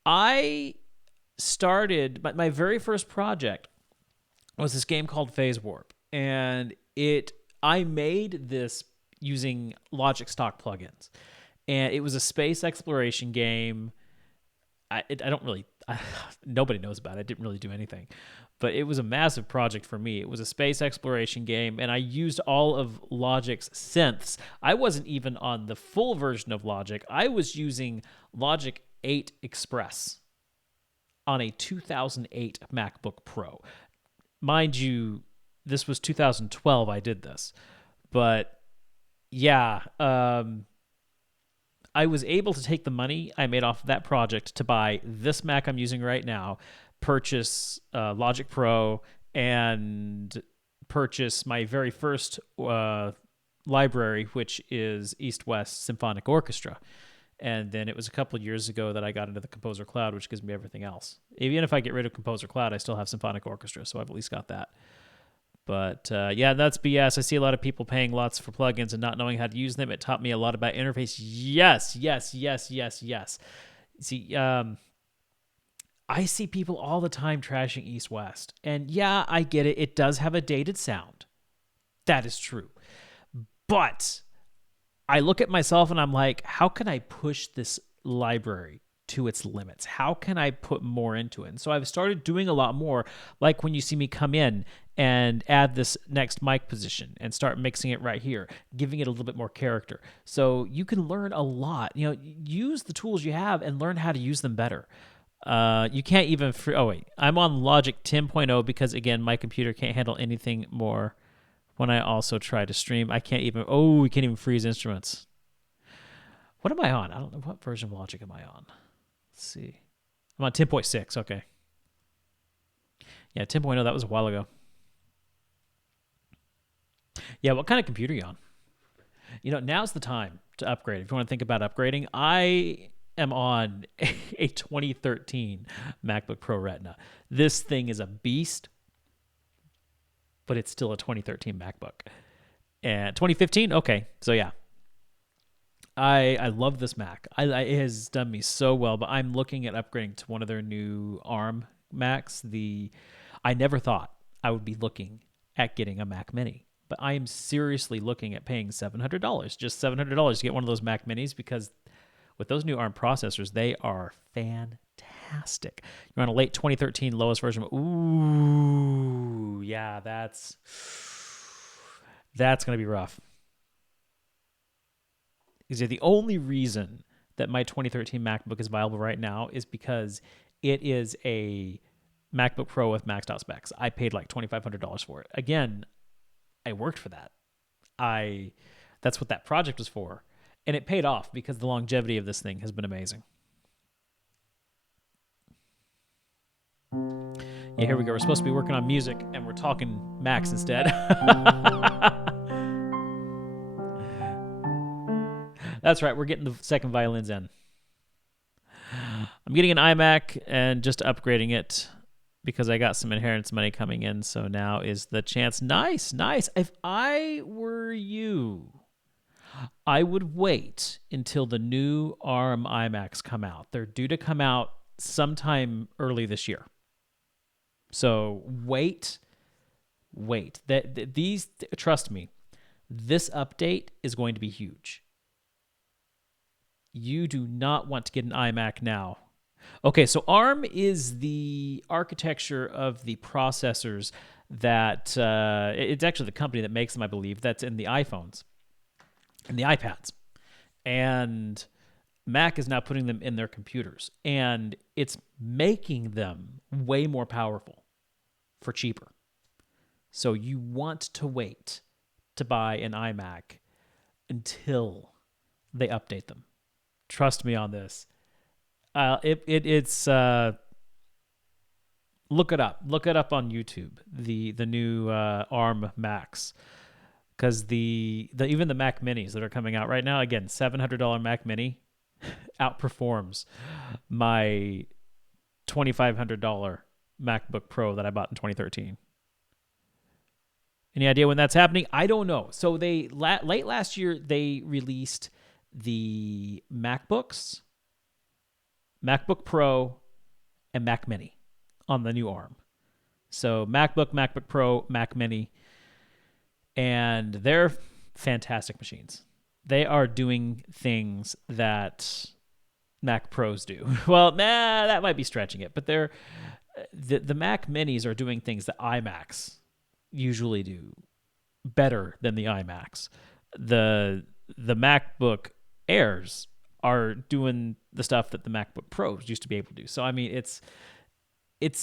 I started my very first project was this game called Phase Warp, and I made this using Logic stock plugins, and it was a space exploration game. I don't really nobody knows about it. I didn't really do anything, but it was a massive project for me. It was a space exploration game, and I used all of Logic's synths. I wasn't even on the full version of Logic. I was using Logic 8 Express on a 2008 MacBook Pro. Mind you, this was 2012 I did this. But yeah, I was able to take the money I made off of that project to buy this Mac I'm using right now, purchase Logic Pro, and purchase my very first library, which is East West Symphonic Orchestra. And then it was a couple of years ago that I got into the Composer Cloud, which gives me everything else. Even if I get rid of Composer Cloud, I still have Symphonic Orchestra, so I've at least got that. But yeah, that's BS. I see a lot of people paying lots for plugins and not knowing how to use them. It taught me a lot about interface. Yes. See, I see people all the time trashing East West. And yeah, I get it. It does have a dated sound. That is true. But I look at myself and I'm like, how can I push this library to its limits? How can I put more into it? And so I've started doing a lot more, like when you see me come in and add this next mic position and start mixing it right here, giving it a little bit more character. So you can learn a lot. You know, use the tools you have and learn how to use them better. You can't even oh wait, I'm on Logic 10.0 because again, my computer can't handle anything more. When I also try to stream, we can't even freeze instruments. What am I on? I don't know. What version of Logic am I on? Let's see. I'm on 10.6. Okay. Yeah, 10.0, that was a while ago. Yeah, what kind of computer are you on? You know, now's the time to upgrade. If you want to think about upgrading, I am on a 2013 MacBook Pro Retina. This thing is a beast, but it's still a 2013 MacBook. And 2015, okay, so yeah. I love this Mac. It has done me so well, but I'm looking at upgrading to one of their new ARM Macs. I never thought I would be looking at getting a Mac Mini, but I am seriously looking at paying $700, just $700 to get one of those Mac Minis, because with those new ARM processors, they are fantastic. You're on a late 2013 lowest version. Ooh, yeah, that's going to be rough. Because the only reason that my 2013 MacBook is viable right now is because it is a MacBook Pro with maxed out specs. I paid like $2,500 for it. Again, I worked for that. That's what that project was for. And it paid off because the longevity of this thing has been amazing. Yeah, here we go. We're supposed to be working on music, and we're talking Macs instead. That's right. We're getting the second violins in. I'm getting an iMac and just upgrading it because I got some inheritance money coming in. So now is the chance. Nice. If I were you, I would wait until the new ARM iMacs come out. They're due to come out sometime early this year. So wait. Trust me, this update is going to be huge. You do not want to get an iMac now. Okay, so ARM is the architecture of the processors that it's actually the company that makes them, I believe, that's in the iPhones and the iPads. And Mac is now putting them in their computers, and it's making them way more powerful for cheaper. So you want to wait to buy an iMac until they update them. Trust me on this. It's Look it up. Look it up on YouTube. The new ARM Macs, because the even the Mac Minis that are coming out right now, again, $700 Mac Mini outperforms my $2,500 MacBook Pro that I bought in 2013. Any idea when that's happening? I don't know. So they late last year they released the MacBooks, MacBook Pro, and Mac Mini on the new ARM. So MacBook, MacBook Pro, Mac Mini, and they're fantastic machines. They are doing things that Mac Pros do. Well, that might be stretching it, but the Mac Minis are doing things that iMacs usually do better than the iMacs. The MacBook Airs are doing the stuff that the MacBook Pros used to be able to do. So I mean, it's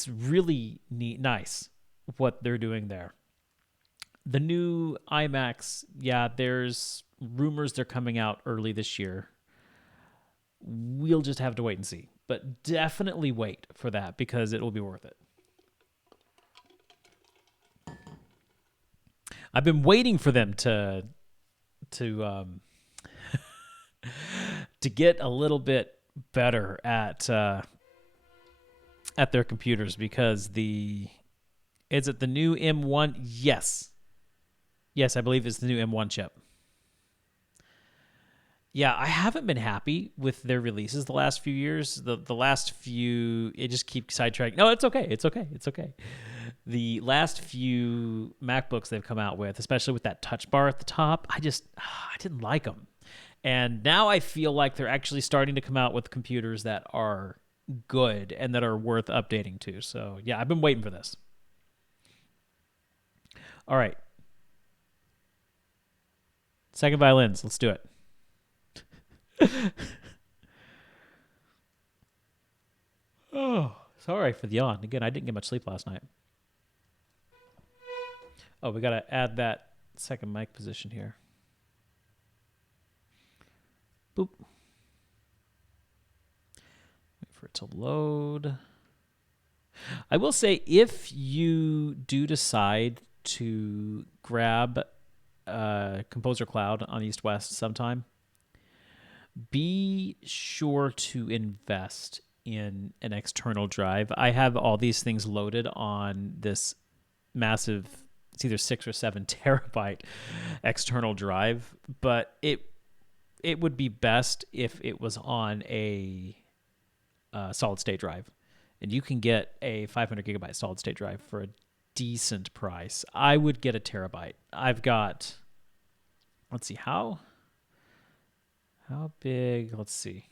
really nice what they're doing there. The new iMacs, yeah, there's rumors they're coming out early this year. We'll just have to wait and see. But definitely wait for that because it will be worth it. I've been waiting for them to get a little bit better at their computers because is it the new M1? Yes, I believe it's the new M1 chip. Yeah, I haven't been happy with their releases the last few years. The last few, it just keeps sidetracking. No, it's okay. The last few MacBooks they've come out with, especially with that touch bar at the top, I didn't like them. And now I feel like they're actually starting to come out with computers that are good and that are worth updating to. So, yeah, I've been waiting for this. All right. Second violins. Let's do it. Oh, sorry for the yawn. Again, I didn't get much sleep last night. Oh, we got to add that second mic position here. Boop. Wait for it to load. I will say, if you do decide to grab Composer Cloud on East West sometime, be sure to invest in an external drive. I have all these things loaded on this massive, it's either 6 or 7 terabyte external drive, but it would be best if it was on a solid state drive. And you can get a 500 gigabyte solid state drive for a decent price. I would get a terabyte. I've got, let's see, how big? Let's see.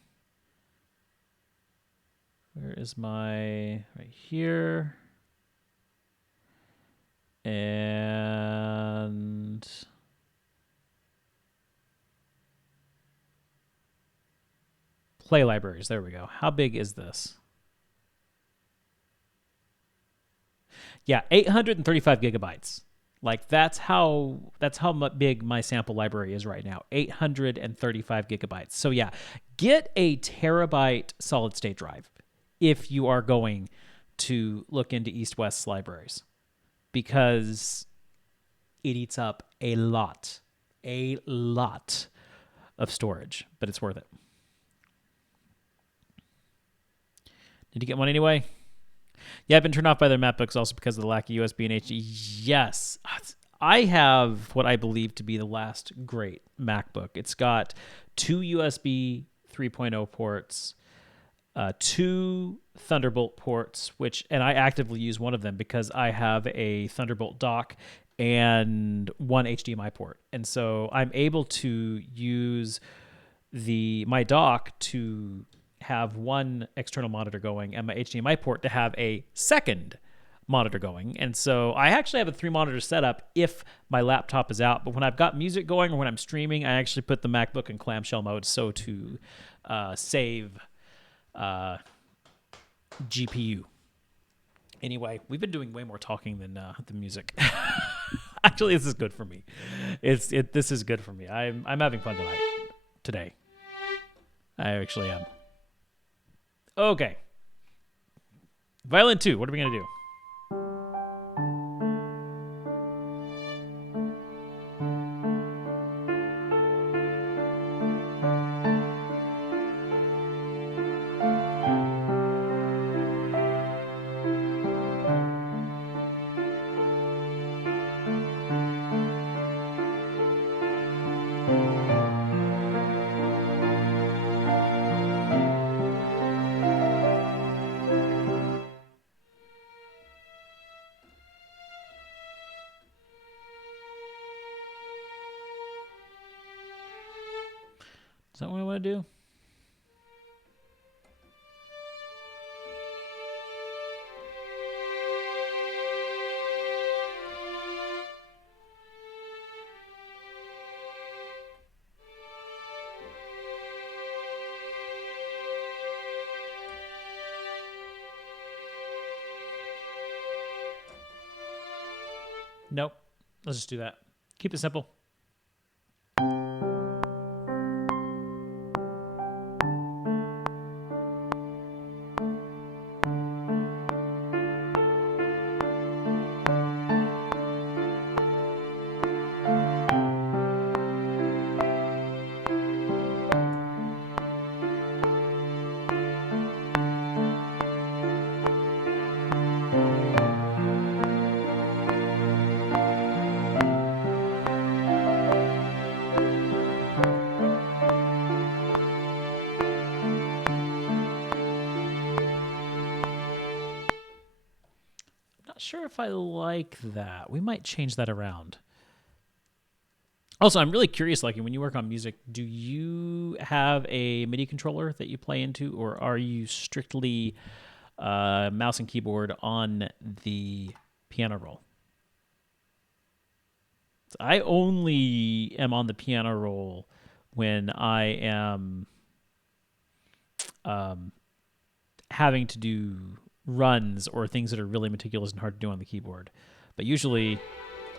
Where is my, right here. And play libraries. There we go. How big is this? Yeah, 835 gigabytes. Like that's how big my sample library is right now. 835 gigabytes. So yeah, get a terabyte solid state drive if you are going to look into East West's libraries, because it eats up a lot of storage, but it's worth it. Did you get one anyway? Yeah, I've been turned off by their MacBooks also because of the lack of USB and HD. Yes, I have what I believe to be the last great MacBook. It's got 2 USB 3.0 ports, 2 Thunderbolt ports, and I actively use one of them because I have a Thunderbolt dock and 1 HDMI port. And so I'm able to use my dock to have 1 external monitor going and my HDMI port to have a second monitor going. And so I actually have a 3 monitor setup if my laptop is out, but when I've got music going or when I'm streaming, I actually put the MacBook in clamshell mode so to save GPU. Anyway, we've been doing way more talking than the music. Actually, this is good for me. This is good for me. I'm having fun today. I actually am. Okay. Violin 2, what are we going to do? Is that what I want to do? Nope. Let's just do that. Keep it simple. Not sure if I like that. We might change that around. Also, I'm really curious, like when you work on music, do you have a MIDI controller that you play into, or are you strictly mouse and keyboard on the piano roll? I only am on the piano roll when I am having to do runs or things that are really meticulous and hard to do on the keyboard. But usually,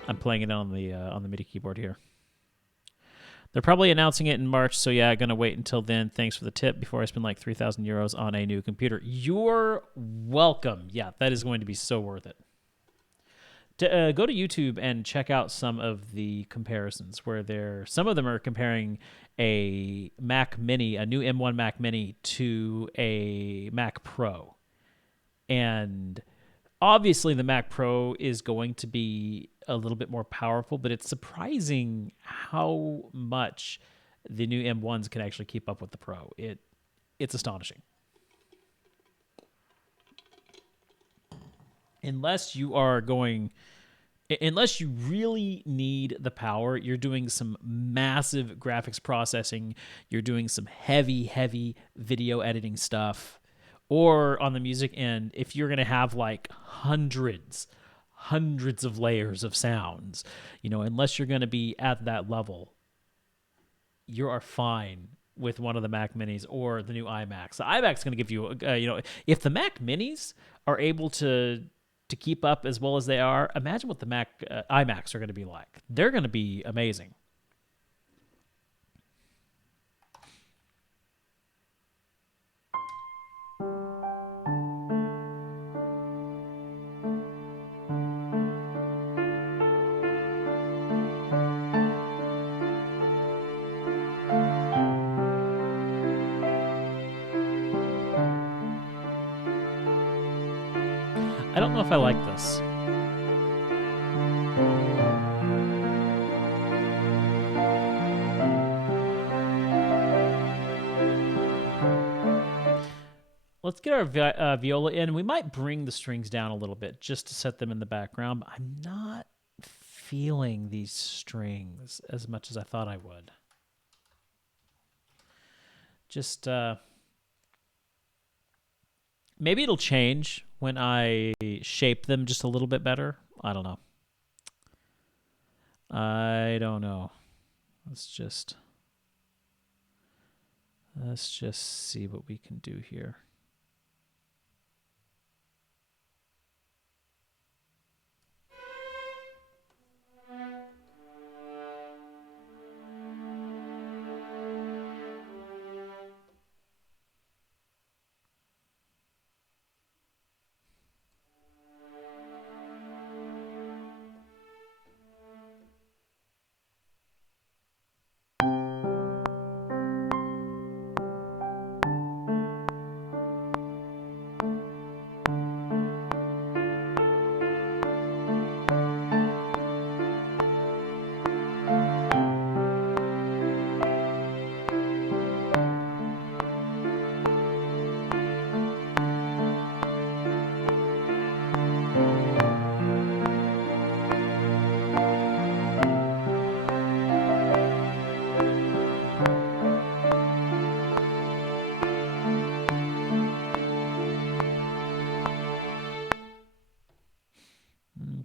I'm playing it on the MIDI keyboard here. They're probably announcing it in March, so yeah, gonna wait until then. Thanks for the tip before I spend like 3,000 euros on a new computer. You're welcome. Yeah, that is going to be so worth it. Go to YouTube and check out some of the comparisons where some of them are comparing a Mac Mini, a new M1 Mac Mini, to a Mac Pro. And obviously the Mac Pro is going to be a little bit more powerful, but it's surprising how much the new M1s can actually keep up with the Pro. It's astonishing. Unless you really need the power, you're doing some massive graphics processing, you're doing some heavy video editing stuff, or on the music end, if you're going to have like hundreds of layers of sounds, unless you're going to be at that level, you are fine with one of the Mac Minis or the new iMacs. The iMac's going to give you, if the Mac Minis are able to keep up as well as they are, imagine what the Mac iMacs are going to be like. They're going to be amazing. I don't know if I like this. Let's get our viola in. We might bring the strings down a little bit just to set them in the background. But I'm not feeling these strings as much as I thought I would. Just maybe it'll change when I shape them just a little bit better. I don't know. Let's just see what we can do here.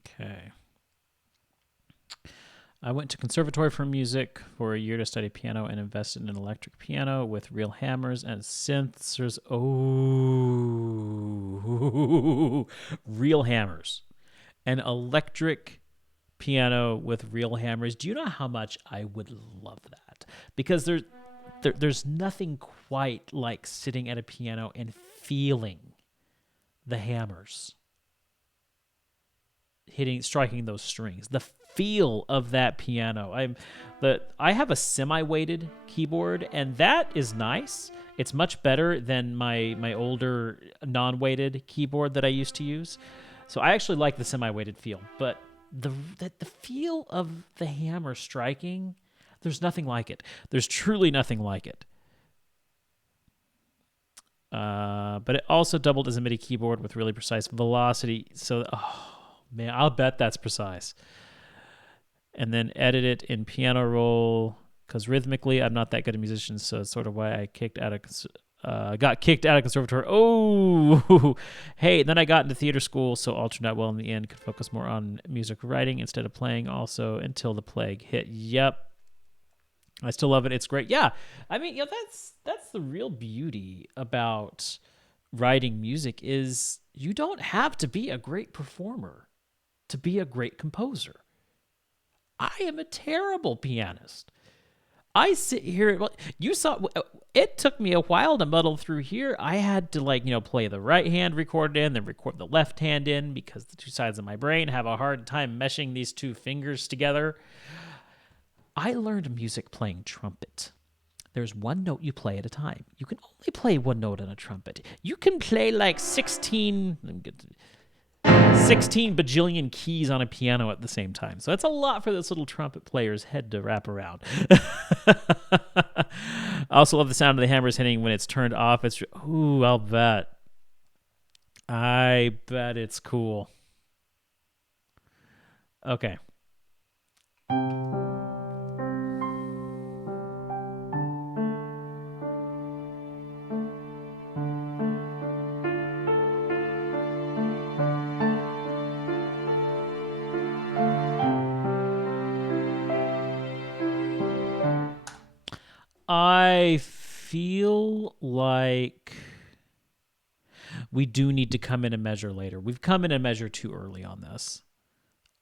Okay. I went to conservatory for music for a year to study piano and invested in an electric piano with real hammers and synthesizers. Oh, real hammers. An electric piano with real hammers. Do you know how much I would love that? Because there's nothing quite like sitting at a piano and feeling the hammers striking those strings. The feel of that piano. I have a semi-weighted keyboard, and that is nice. It's much better than my older non-weighted keyboard that I used to use. So I actually like the semi-weighted feel, but the feel of the hammer striking, there's nothing like it. There's truly nothing like it. But it also doubled as a MIDI keyboard with really precise velocity. So, man, I'll bet that's precise. And then edit it in piano roll, because rhythmically I'm not that good a musician, so it's sort of why I got kicked out of conservatory. Oh, hey, then I got into theater school, so all turned out well in the end. Could focus more on music writing instead of playing also until the plague hit. Yep. I still love it. It's great. Yeah. I mean, that's the real beauty about writing music is you don't have to be a great performer to be a great composer. I am a terrible pianist. I sit here. You saw. It took me a while to muddle through here. I had to play the right hand recorded in, then record the left hand in because the two sides of my brain have a hard time meshing these two fingers together. I learned music playing trumpet. There's one note you play at a time. You can only play one note on a trumpet. You can play like 16 bajillion keys on a piano at the same time. So that's a lot for this little trumpet player's head to wrap around. I also love the sound of the hammers hitting when it's turned off. I'll bet. I bet it's cool. Okay. I feel like we do need to come in a measure later. We've come in a measure too early on this.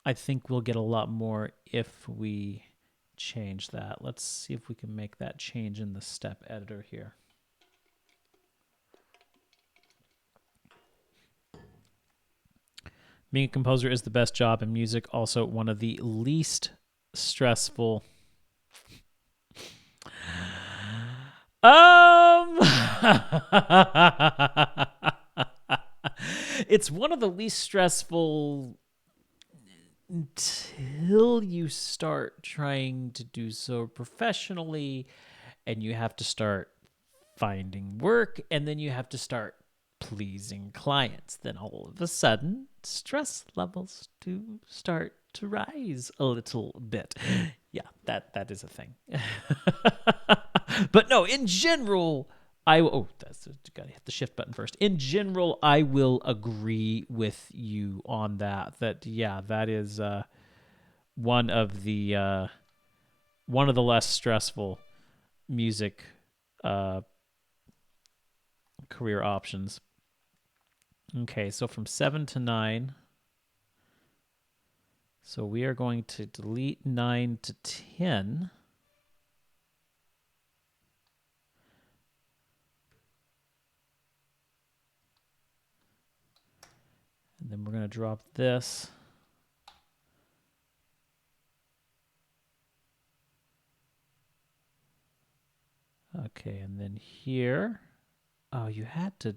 I think we'll get a lot more if we change that. Let's see if we can make that change in the step editor here. Being a composer is the best job in music, also one of the least stressful. It's one of the least stressful until you start trying to do so professionally, and you have to start finding work, and then you have to start pleasing clients. Then all of a sudden, stress levels do start to rise a little bit. Yeah, that is a thing. But no, in general, gotta hit the shift button first. In general, I will agree with you on that. That is one of the less stressful music career options. Okay, so from 7 to 9. So we are going to delete 9 to 10. And then we're going to drop this. Okay, and then here. Oh, you had to.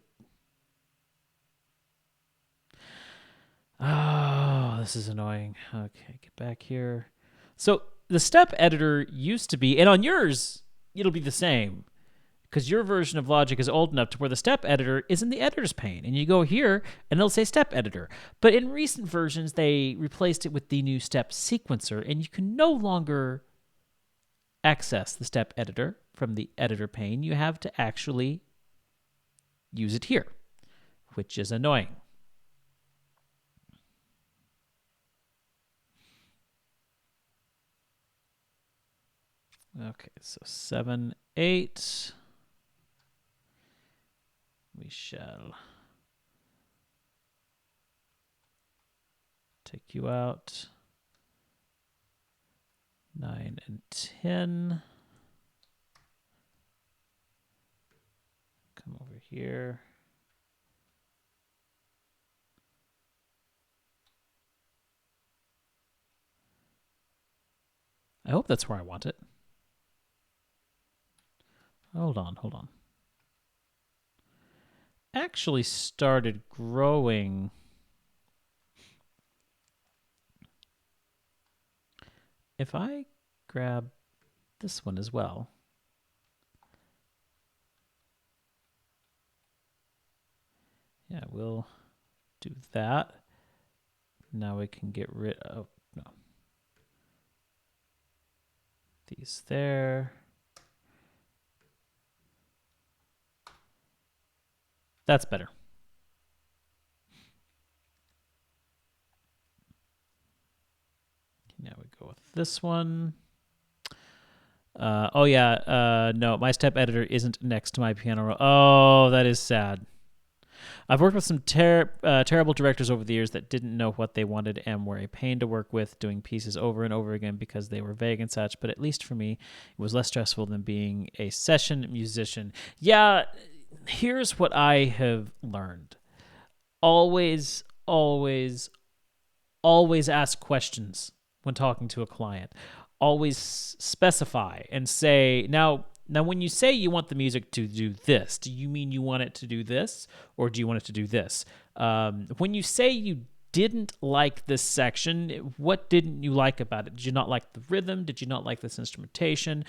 Oh, this is annoying. Okay, get back here. So the step editor used to be, and on yours, it'll be the same, because your version of Logic is old enough to where the step editor is in the editor's pane, and you go here, and it'll say step editor. But in recent versions, they replaced it with the new step sequencer, and you can no longer access the step editor from the editor pane. You have to actually use it here, which is annoying. Okay, so 7, 8. We shall take you out. 9 and 10. Come over here. I hope that's where I want it. Hold on. Actually started growing. If I grab this one as well. Yeah, we'll do that. Now we can get rid of, no. These there. That's better. Now we go with this one. Oh yeah, no, my step editor isn't next to my piano roll. Oh, that is sad. I've worked with some terrible directors over the years that didn't know what they wanted and were a pain to work with, doing pieces over and over again because they were vague and such. But at least for me, it was less stressful than being a session musician. Yeah, here's what I have learned. Always, always, always ask questions when talking to a client. Always specify and say, now when you say you want the music to do this, do you mean you want it to do this, or do you want it to do this? When you say you didn't like this section, what didn't you like about it? Did you not like the rhythm? Did you not like this instrumentation?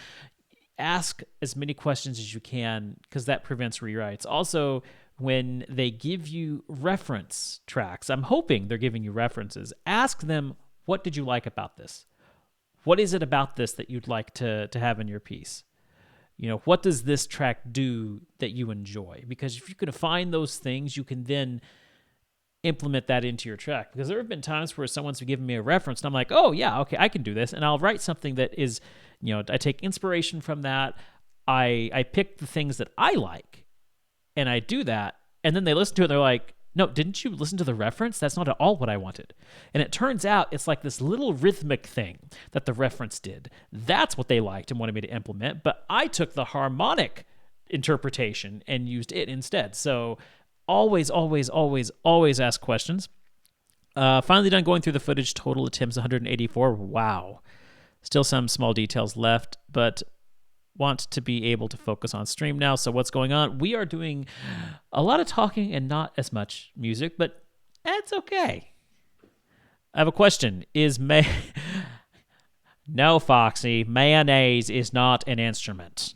Ask as many questions as you can, because that prevents rewrites. Also, when they give you reference tracks, I'm hoping they're giving you references. Ask them, what did you like about this? What is it about this that you'd like to have in your piece? You know, what does this track do that you enjoy? Because if you can find those things, you can then implement that into your track. Because there have been times where someone's given me a reference and I'm like, oh yeah, okay, I can do this. And I'll write something that is, you know, I take inspiration from that. I pick the things that I like and I do that. And then they listen to it and they're like, no, didn't you listen to the reference? That's not at all what I wanted. And it turns out it's like this little rhythmic thing that the reference did. That's what they liked and wanted me to implement. But I took the harmonic interpretation and used it instead. So always, always, always, always ask questions. Finally done going through the footage. Total attempts 184. Wow. Still some small details left, but want to be able to focus on stream now. So what's going on? We are doing a lot of talking and not as much music, but it's okay. I have a question. No, Foxy, mayonnaise is not an instrument.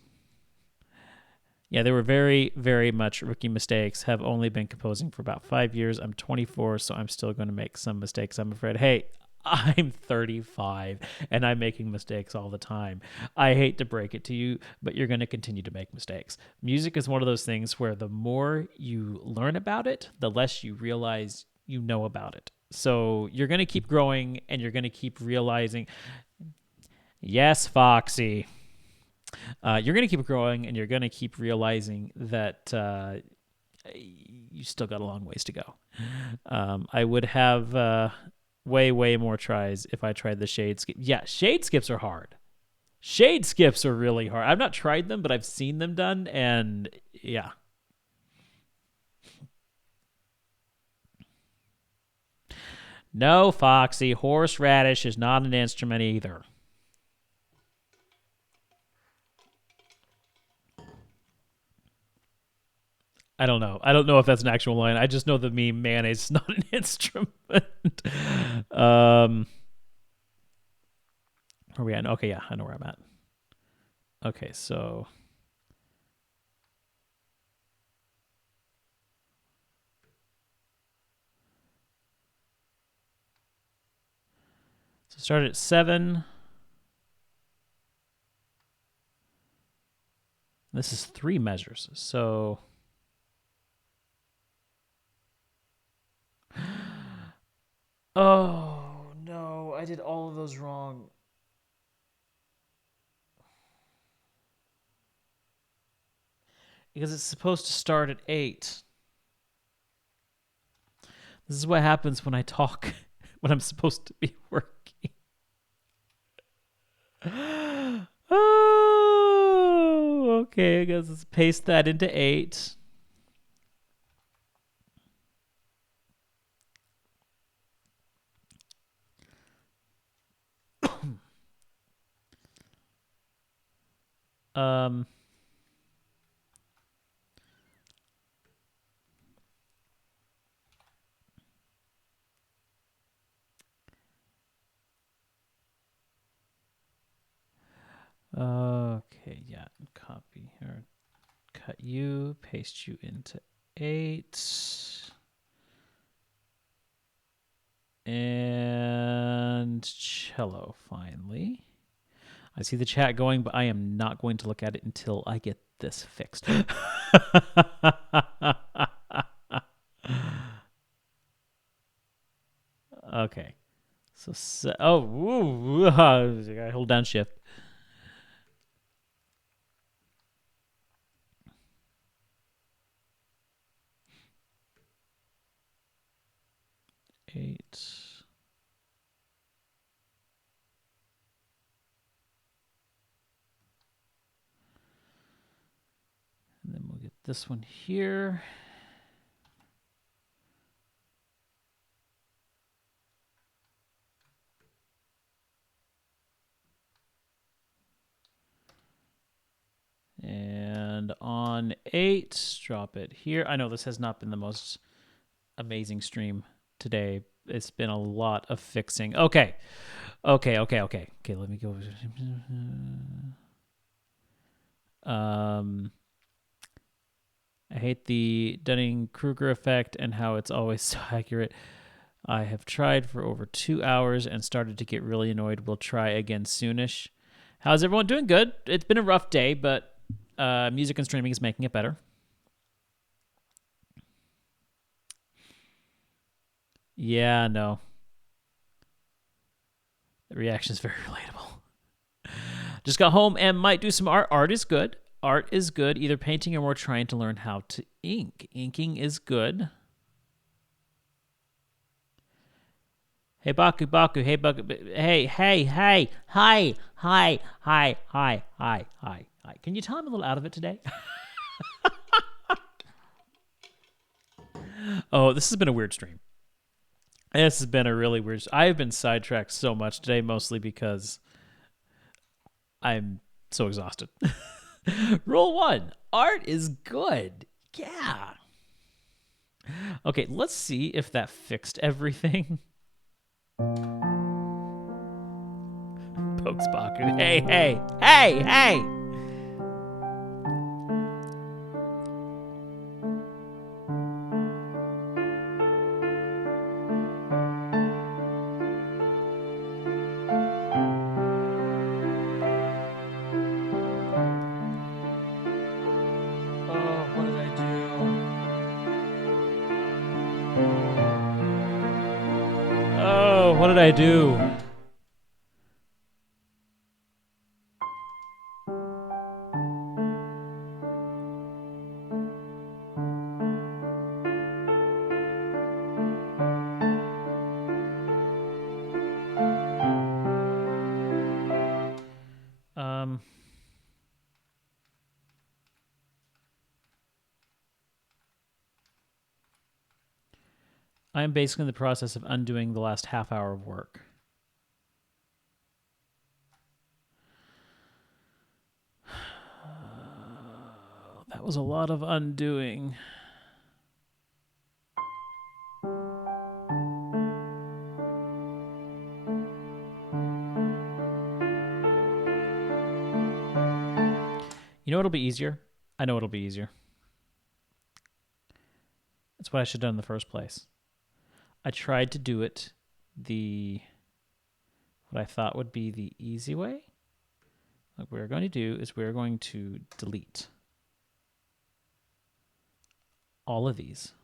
Yeah, they were very, very much rookie mistakes. Have only been composing for about 5 years. I'm 24, so I'm still going to make some mistakes, I'm afraid. Hey, I'm 35 and I'm making mistakes all the time. I hate to break it to you, but you're going to continue to make mistakes. Music is one of those things where the more you learn about it, the less you realize you know about it. So you're going to keep growing and you're going to keep realizing, yes, Foxy. You're going to keep growing and you're going to keep realizing that you still got a long ways to go. I would have way more tries if I tried the shade skip. Yeah, shade skips are hard. Shade skips are really hard. I've not tried them, but I've seen them done, and yeah. No, Foxy, horseradish is not an instrument either. I don't know. I don't know if that's an actual line. I just know the meme mayonnaise is not an instrument. Where are we at? Okay, yeah, I know where I'm at. Okay, so start at 7. This is 3 measures. So oh, no. I did all of those wrong. because it's supposed to start at 8. This is what happens when I talk when I'm supposed to be working. Oh, okay. I guess let's paste that into 8. Um. Okay, yeah. Copy here. Cut you, paste you into 8. And cello, finally. I see the chat going, but I am not going to look at it until I get this fixed. Okay. I hold down shift. Eight. And then we'll get this one here. And on 8, drop it here. I know this has not been the most amazing stream today. It's been a lot of fixing. Okay, let me go. I hate the Dunning-Kruger effect and how it's always so accurate. I have tried for over 2 hours and started to get really annoyed. We'll try again soonish. How's everyone doing? Good. It's been a rough day, but music and streaming is making it better. Yeah, no. The reaction is very relatable. Just got home and might do some art. Art is good. Art is good. Either painting or we're trying to learn how to ink. Inking is good. Hey, Baku. Hey, Baku. Hey. Hi. Can you tell I'm a little out of it today? Oh, this has been a weird stream. This has been a really weird. I've been sidetracked so much today, mostly because I'm so exhausted. Rule 1. Art is good. Yeah. Okay, let's see if that fixed everything. Pokes Baku. Hey. What did I do? I'm basically in the process of undoing the last half hour of work. That was a lot of undoing. You know what'll be easier? I know what'll be easier. That's what I should have done in the first place. I tried to do it what I thought would be the easy way. What we're going to do is we're going to delete all of these.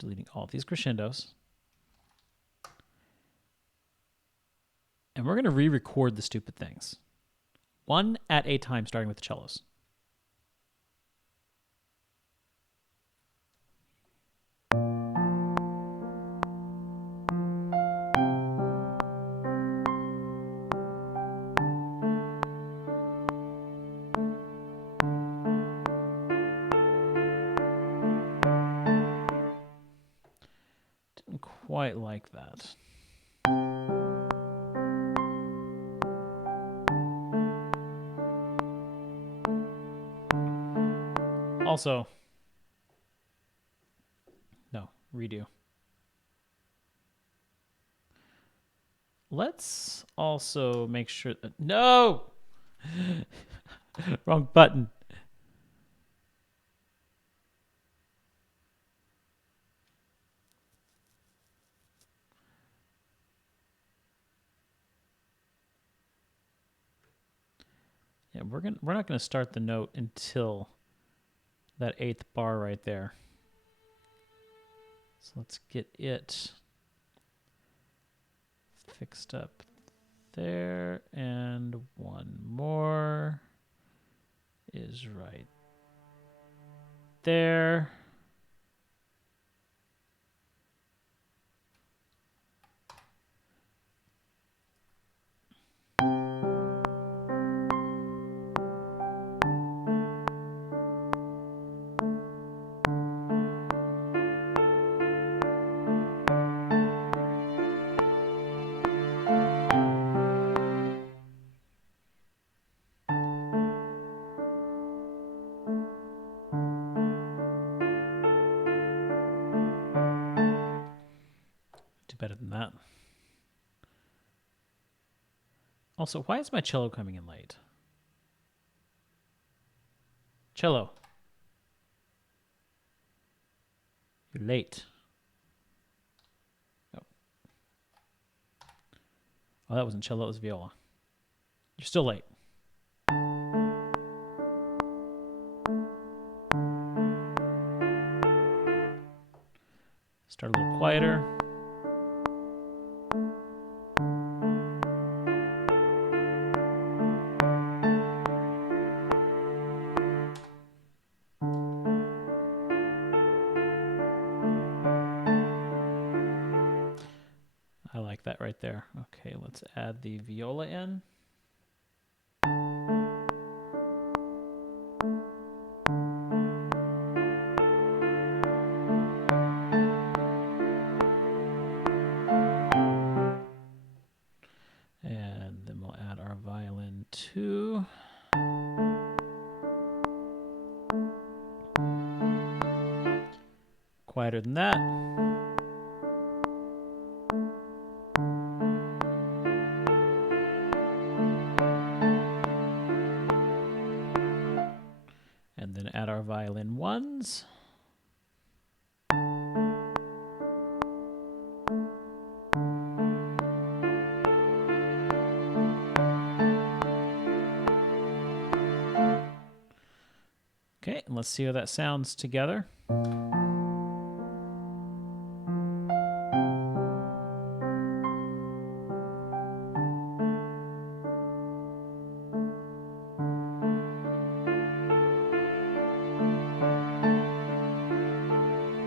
deleting all these crescendos. And we're going to re-record the stupid things. One at a time, starting with the cellos. Didn't quite like that. Also, no, redo. Let's also make sure that, no! Wrong button. Yeah, we're not gonna start the note until that 8th bar right there. So let's get it fixed up there, and one more is right there. Do better than that. Also, why is my cello coming in late? Cello. You're late. Oh. Oh, that wasn't cello, it was viola. You're still late. Start a little quieter. I like that right there. Okay, let's add the viola in. And then we'll add our violin too. Quieter than that. And then add our violin ones. Okay, and let's see how that sounds together.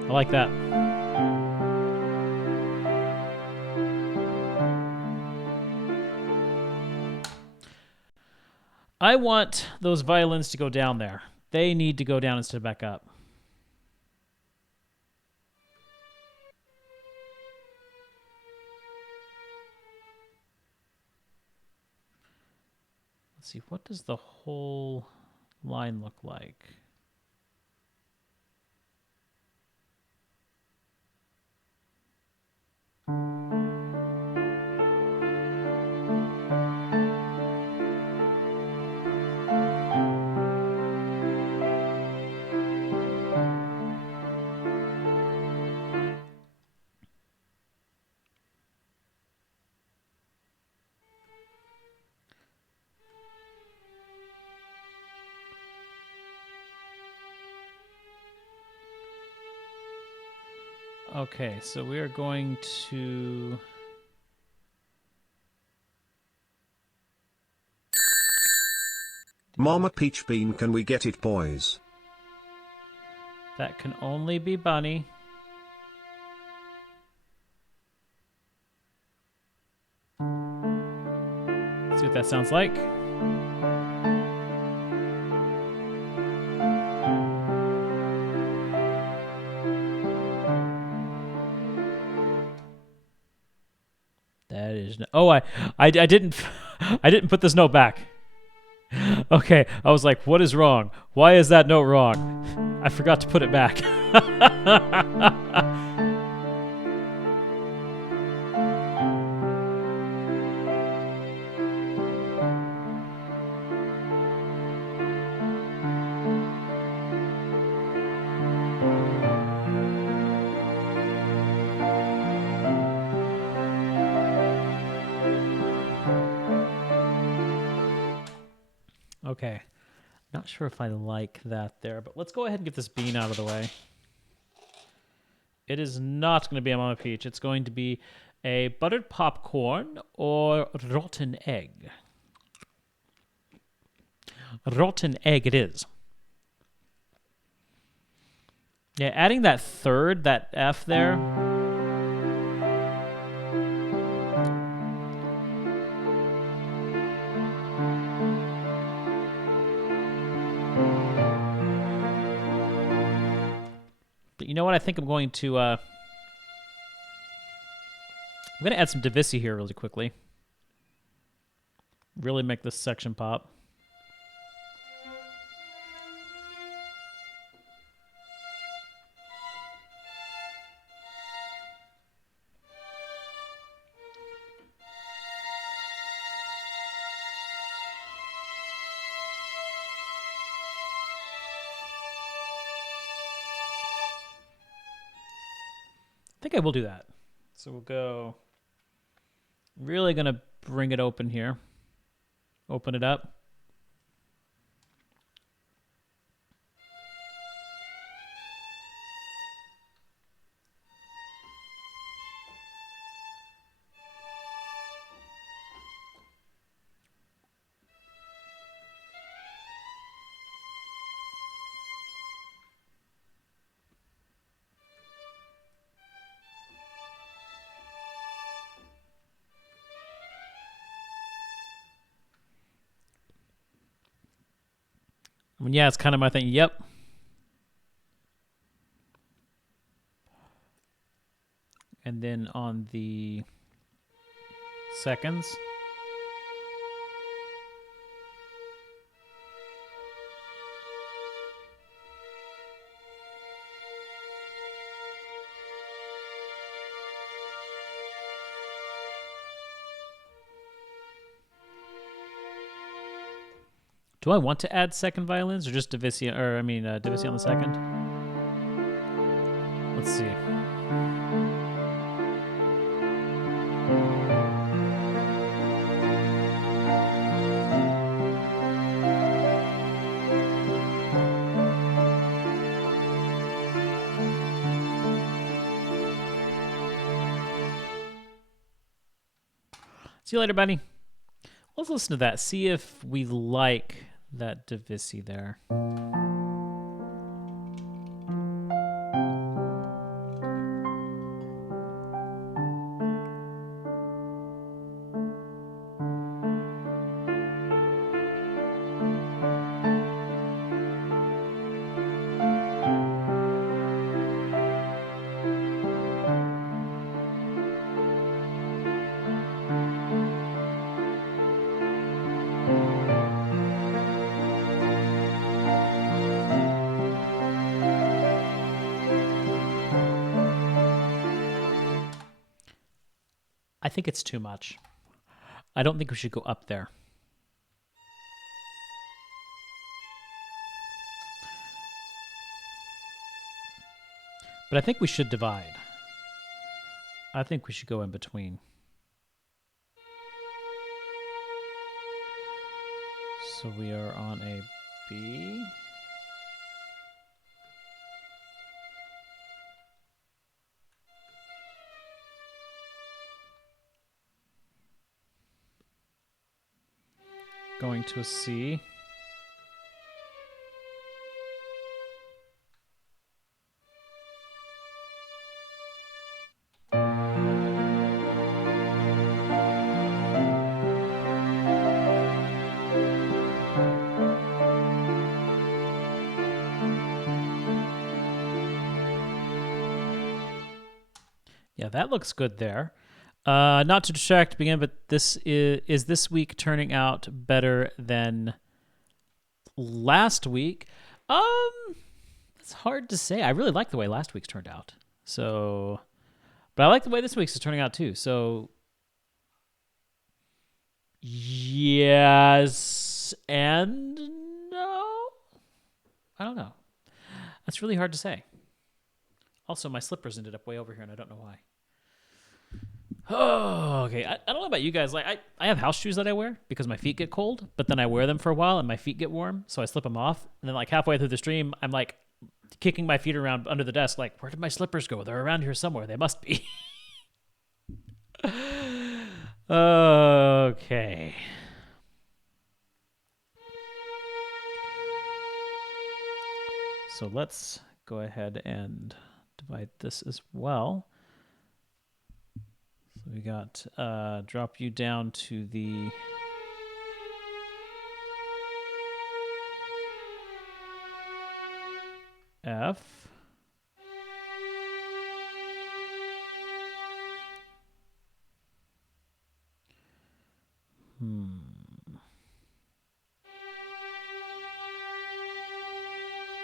I like that. I want those violins to go down there. They need to go down instead of back up. Let's see, what does the whole line look like? Okay, so we are going to... Mama Peach Bean, can we get it, boys? That can only be Bunny. Let's see what that sounds like. That is no, oh, I didn't I didn't put this note back. Okay, I was like, what is wrong? Why is that note wrong? I forgot to put it back. Okay. Not sure if I like that there, but let's go ahead and get this bean out of the way. It is not going to be a Mama Peach. It's going to be a buttered popcorn or rotten egg. Rotten egg it is. Yeah, adding that third, that F there. But you know what? I think I'm going to add some Divisi here really quickly. Really make this section pop. I think I will do that. So we'll go... Really going to bring it open here. Open it up. I mean, yeah, it's kind of my thing. Yep. And then on the seconds. Do I want to add second violins or just Divisi, or I mean Divisi on the second? Let's see. See you later, buddy. Let's listen to that. See if we like that Divisi there. I think it's too much. I don't think we should go up there. But I think we should divide. I think we should go in between. So we are on a B. going to see. Yeah, that looks good there. Not to distract again, but this is this week turning out better than last week? It's hard to say. I really like the way last week's turned out. So, but I like the way this week's is turning out too. So, yes and no. I don't know. That's really hard to say. Also, my slippers ended up way over here, and I don't know why. Oh, okay. I don't know about you guys. Like, I have house shoes that I wear because my feet get cold, but then I wear them for a while and my feet get warm, so I slip them off. And then, like, halfway through the stream, I'm like kicking my feet around under the desk, like, where did my slippers go? They're around here somewhere. They must be. Okay. So let's go ahead and divide this as well. So we got drop you down to the F.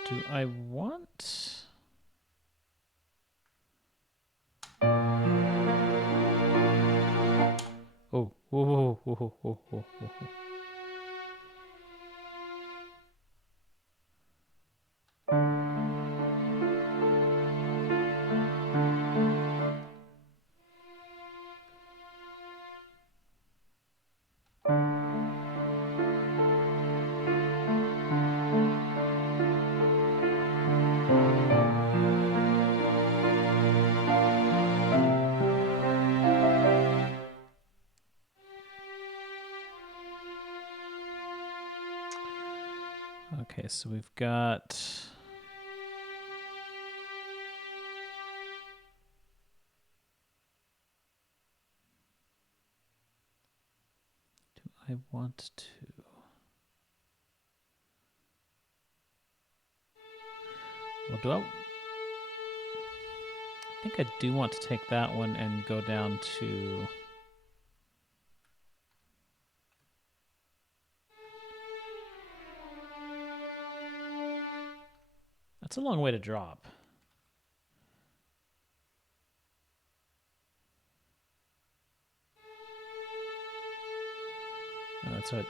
Do I want... Oh, whoa, whoa, whoa, whoa, whoa, whoa. Okay, so we've got... Do I want to... Well, do I... I think I do want to take that one and go down to... That's a long way to drop. Oh, that's right.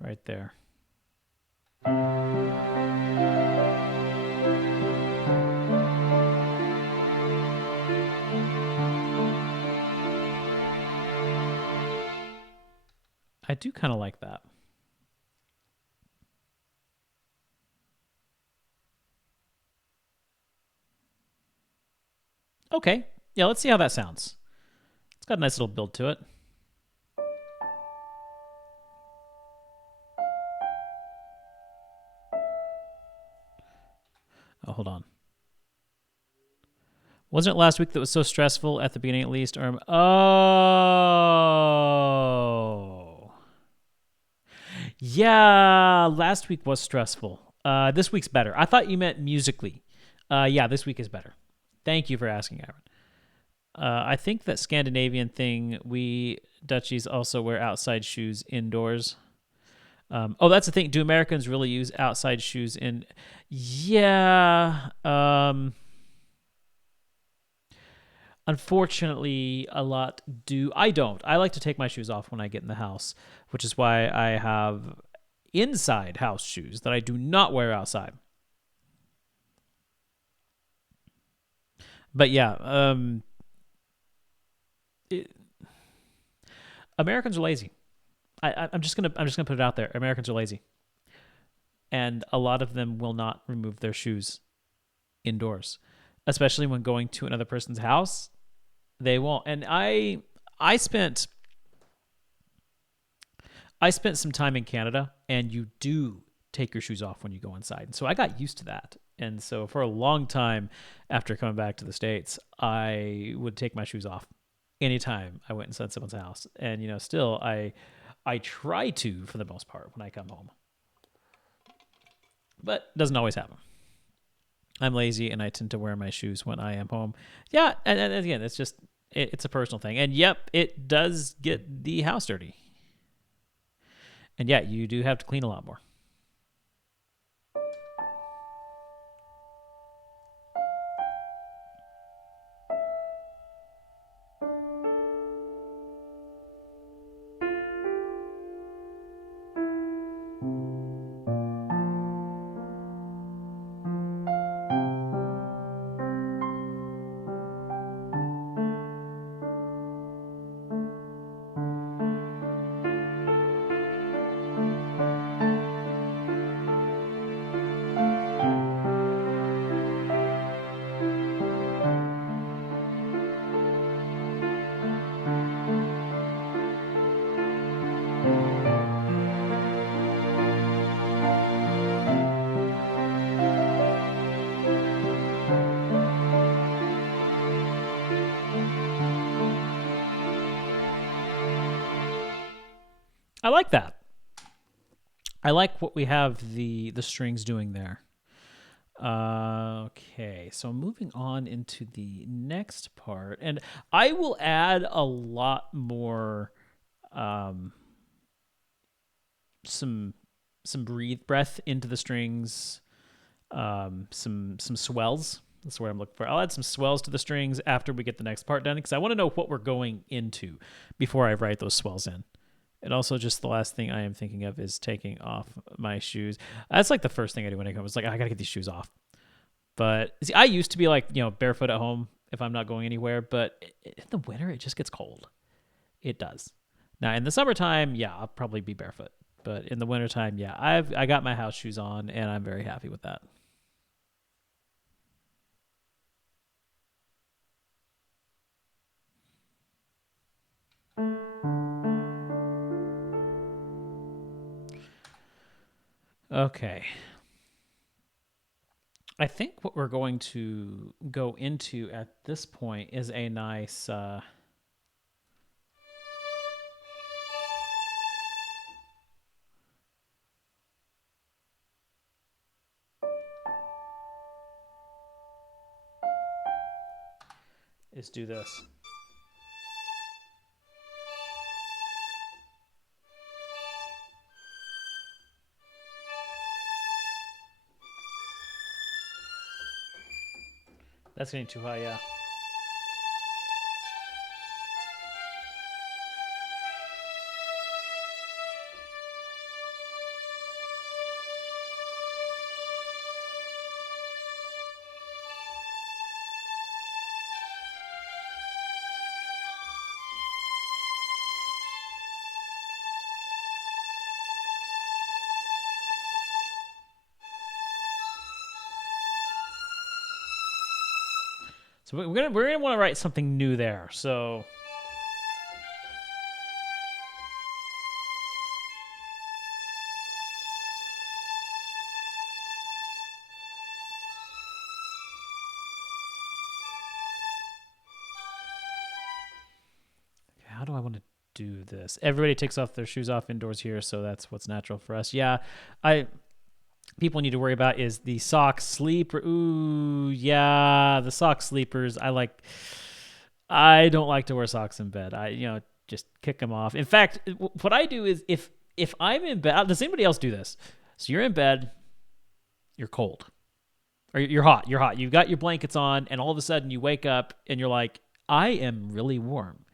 Right there. I do kind of like that. Okay. Yeah, let's see how that sounds. It's got a nice little build to it. Oh, hold on. Wasn't it last week that was so stressful at the beginning at least? Or oh. Yeah, last week was stressful. This week's better. I thought you meant musically. Yeah, this week is better. Thank you for asking, Aaron. I think that Scandinavian thing, we Dutchies also wear outside shoes indoors. Oh, that's the thing. Do Americans really use outside shoes in? Yeah. Unfortunately, a lot do. I don't. I like to take my shoes off when I get in the house, which is why I have inside house shoes that I do not wear outside. But yeah, Americans are lazy. I'm just gonna put it out there. Americans are lazy, and a lot of them will not remove their shoes indoors, especially when going to another person's house. They won't. And I I spent some time in Canada, and you do take your shoes off when you go inside. And so I got used to that. And so for a long time after coming back to the States, I would take my shoes off anytime I went inside someone's house. And, still I try to for the most part when I come home. But it doesn't always happen. I'm lazy and I tend to wear my shoes when I am home. Yeah, and again, it's a personal thing. And yep, it does get the house dirty. And yeah, you do have to clean a lot more. I like that. I like what we have the strings doing there. Okay, so moving on into the next part, and I will add a lot more, some breath into the strings, some swells. That's what I'm looking for. I'll add some swells to the strings after we get the next part done, because I want to know what we're going into before I write those swells in. And also, just the last thing I am thinking of is taking off my shoes. That's like the first thing I do when I come. It's like, I got to get these shoes off. But see, I used to be like, barefoot at home if I'm not going anywhere. But in the winter, it just gets cold. It does. Now, in the summertime, yeah, I'll probably be barefoot. But in the wintertime, yeah, I got my house shoes on, and I'm very happy with that. Okay. I think what we're going to go into at this point is a nice is do this. That's getting too high, yeah. So we're gonna want to write something new there. So how do I want to do this? Everybody takes off their shoes off indoors here, so that's what's natural for us. Yeah, people need to worry about is the sock sleeper. Ooh, yeah, the sock sleepers. I don't like to wear socks in bed. Just kick them off. In fact, what I do is if I'm in bed, does anybody else do this? So you're in bed, you're cold, or you're hot. You're hot. You've got your blankets on, and all of a sudden you wake up and you're like, I am really warm.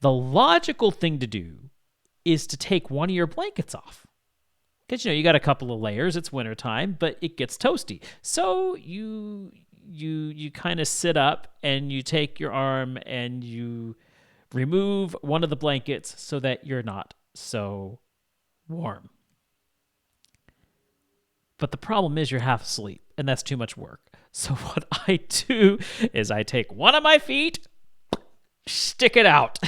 The logical thing to do is to take one of your blankets off. Because, you got a couple of layers. It's wintertime, but it gets toasty. So you kind of sit up and you take your arm and you remove one of the blankets so that you're not so warm. But the problem is you're half asleep, and that's too much work. So what I do is I take one of my feet, stick it out.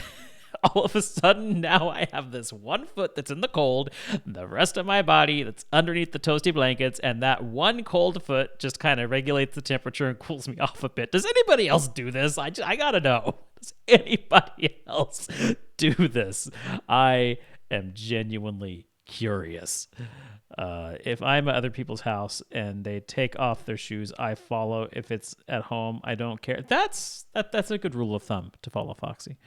all of a sudden now I have this one foot that's in the cold, the rest of my body that's underneath the toasty blankets, and that one cold foot just kind of regulates the temperature and cools me off a bit. Does anybody else do this? I gotta know. Does anybody else do this? I am genuinely curious. If I'm at other people's house and they take off their shoes, I follow. If it's at home, I don't care. That's a good rule of thumb to follow, Foxy.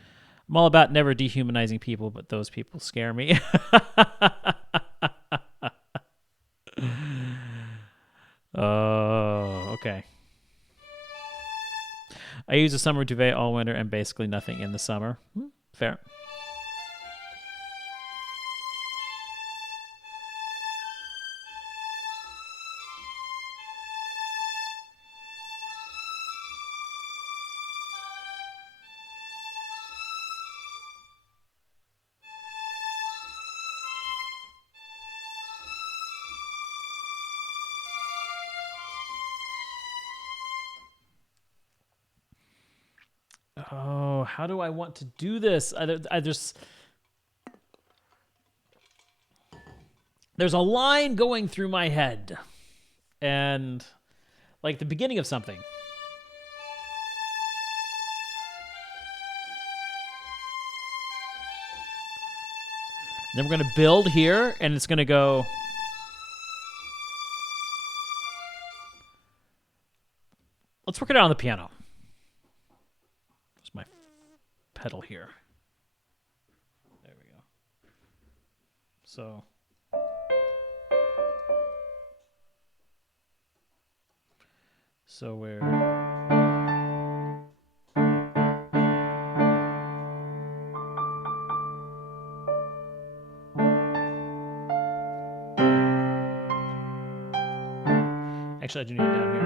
I'm all about never dehumanizing people, but those people scare me. Oh, okay. I use a summer duvet all winter and basically nothing in the summer. Fair. Oh, how do I want to do this? I just... There's a line going through my head. And like the beginning of something. Then we're going to build here, and it's going to go... Let's work it out on the piano. There's my pedal here. There we go. So... we're... Actually, I do need it down here.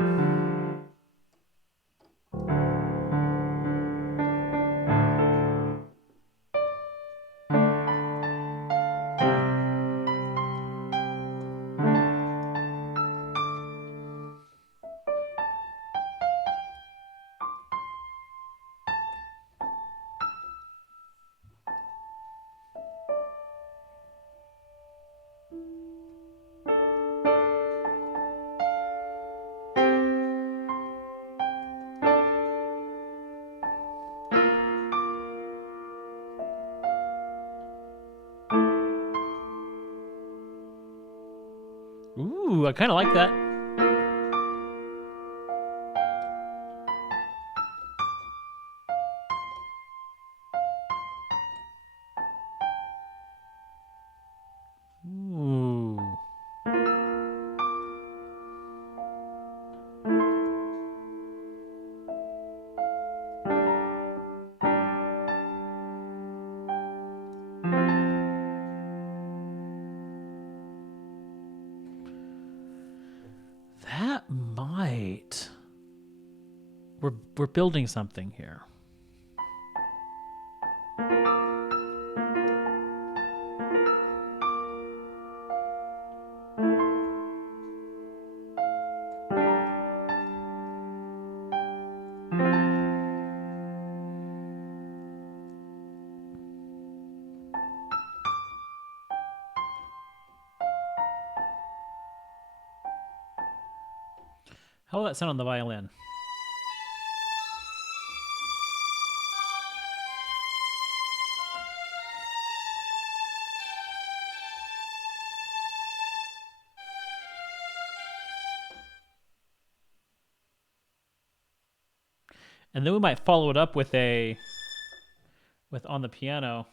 Ooh, I kind of like that. Ooh. That might... We're building something here. How will that sound on the violin? And then we might follow it up with on the piano.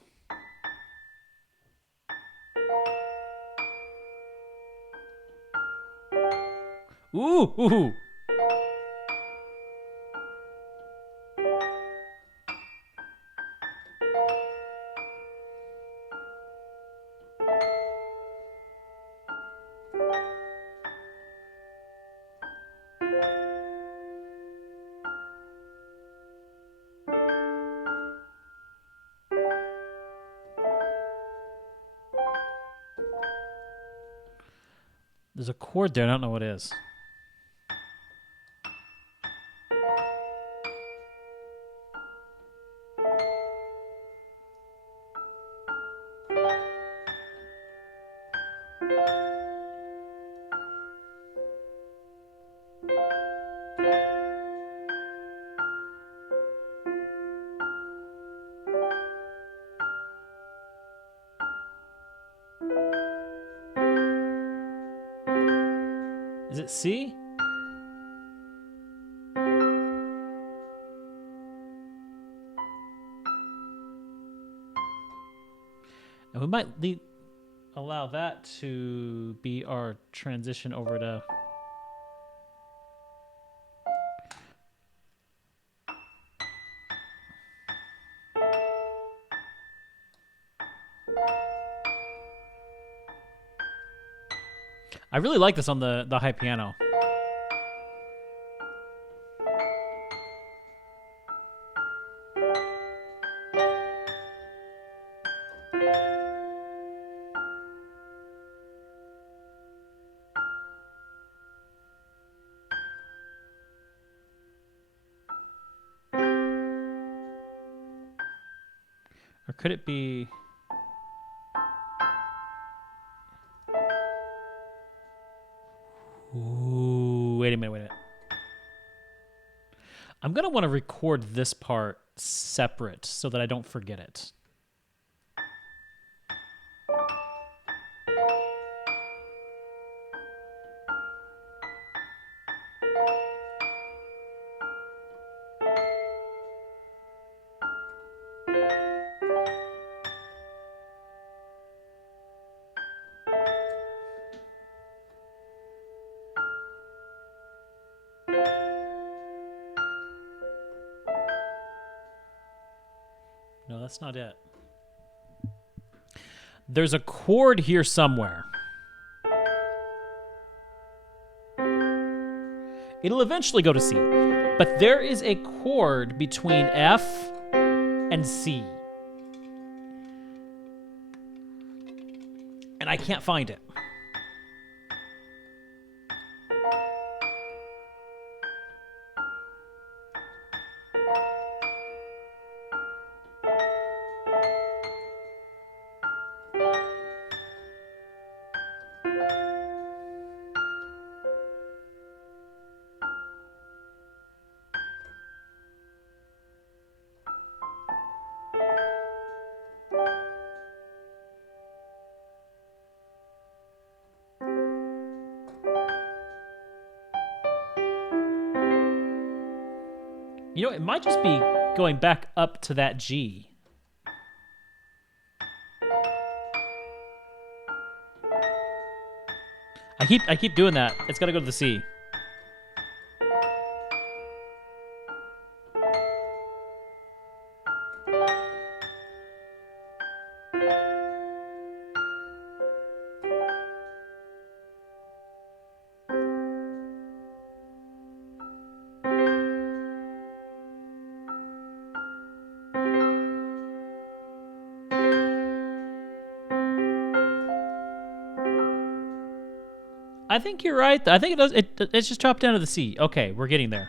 Ooh. There's a chord there. I don't know what it is. Is it C? And we might allow that to be our transition over to... I really like this on the high piano. Or could it be... Ooh, wait a minute. I'm going to want to record this part separate so that I don't forget it. No, that's not it. There's a chord here somewhere. It'll eventually go to C. But there is a chord between F and C. And I can't find it. You know, it might just be going back up to that G. I keep doing that. It's got to go to the C. I think you're right. I think it does. It's just dropped down to the C. Okay, we're getting there.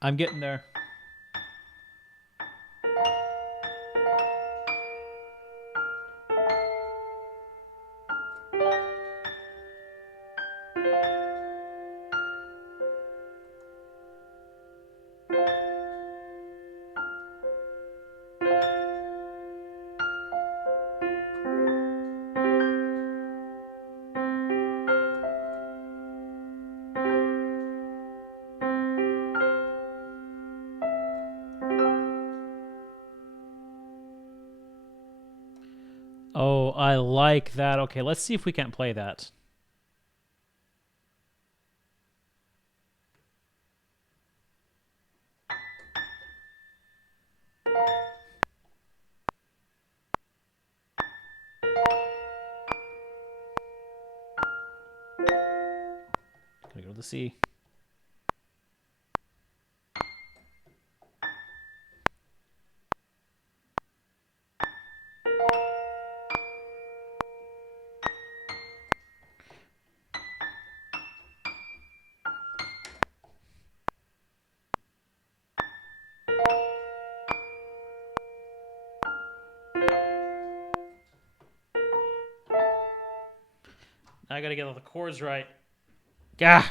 I'm getting there. Oh, I like that. Okay, let's see if we can't play that. Gonna go to the C. I gotta get all the chords right. Gah!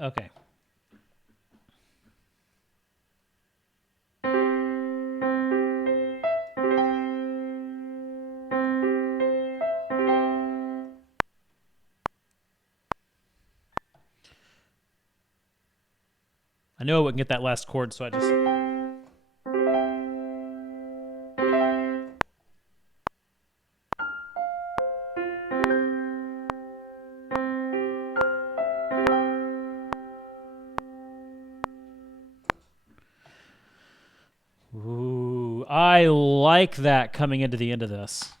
Okay. I know I wouldn't get that last chord, so I just... Ooh, I like that coming into the end of this.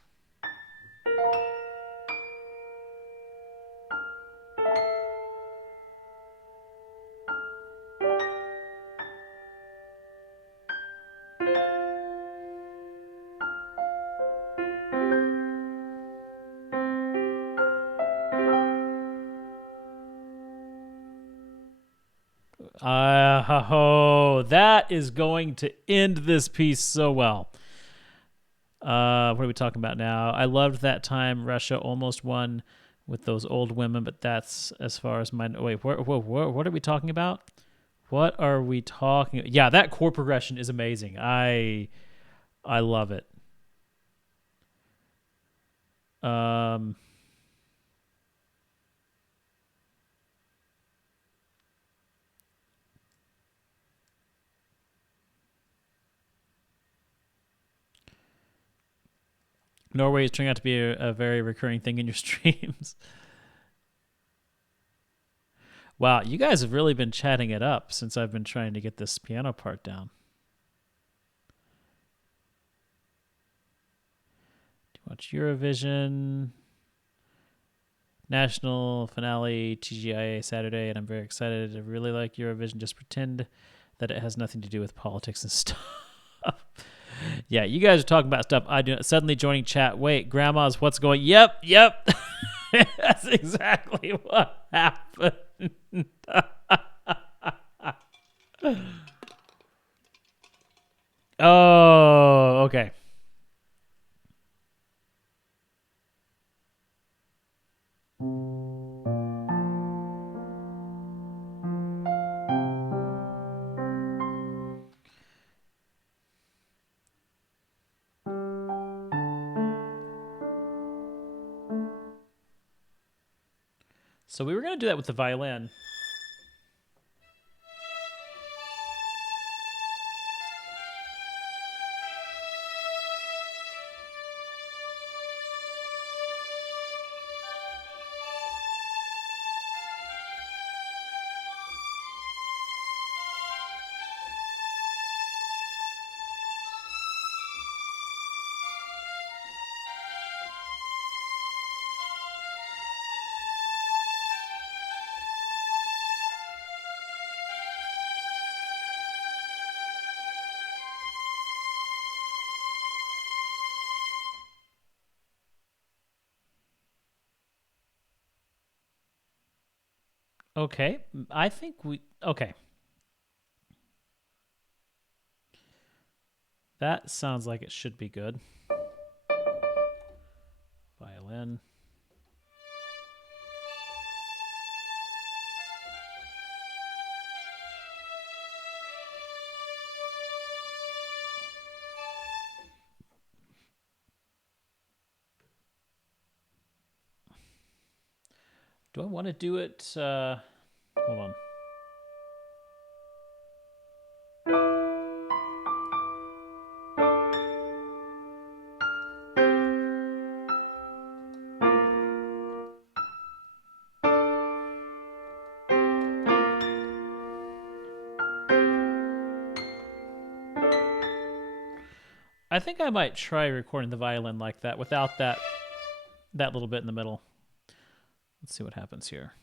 That is going to end this piece so well. What are we talking about now? I loved that time Russia almost won with those old women, but that's as far as my... Wait, what are we talking about? What are we talking... Yeah, that chord progression is amazing. I love it. Norway is turning out to be a very recurring thing in your streams. Wow, you guys have really been chatting it up since I've been trying to get this piano part down. Do you watch Eurovision? National finale TGIA Saturday, and I'm very excited. I really like Eurovision. Just pretend that it has nothing to do with politics and stuff. Yeah, you guys are talking about stuff I do. Suddenly joining chat. Wait, grandma's what's going? Yep. That's exactly what happened. Oh, okay. So we were going to do that with the violin. Okay, I think we... Okay. That sounds like it should be good. Violin. Do I want to do it? Hold on. I think I might try recording the violin like that without that little bit in the middle. Let's see what happens here.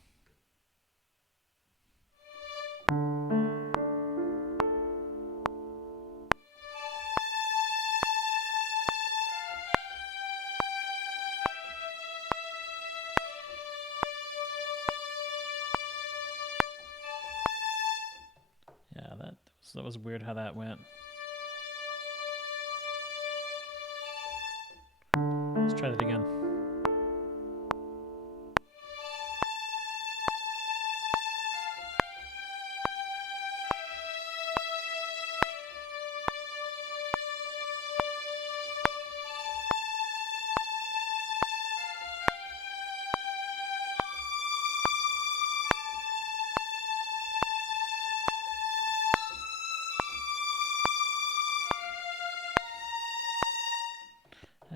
So that was weird how that went. Let's try that again.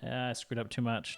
Yeah, I screwed up too much.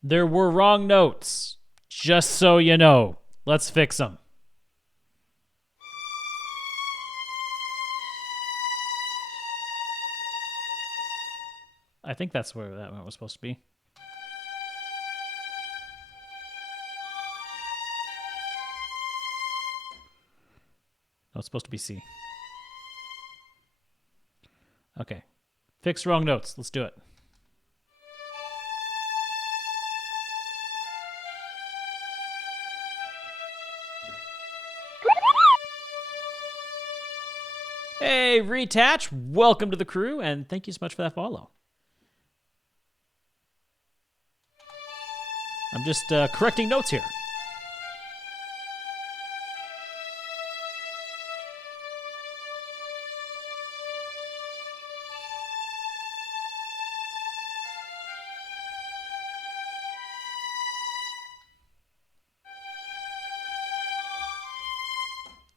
There were wrong notes, just so you know. Let's fix them. I think that's where that one was supposed to be. No, it's supposed to be C. Okay. Fix wrong notes. Let's do it. Hey, Retach. Welcome to the crew, and thank you so much for that follow. I'm just correcting notes here.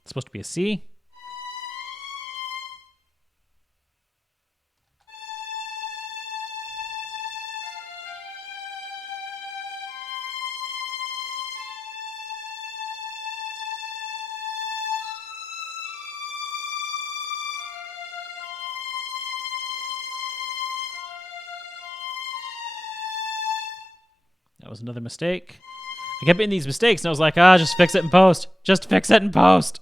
It's supposed to be a C. That was another mistake. I kept making these mistakes, and I was like, just fix it in post. Just fix it in post.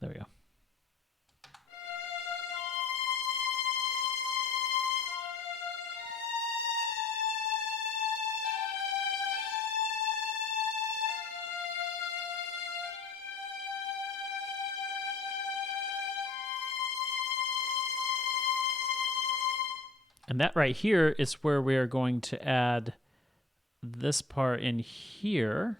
There we go. And that right here is where we are going to add this part in here.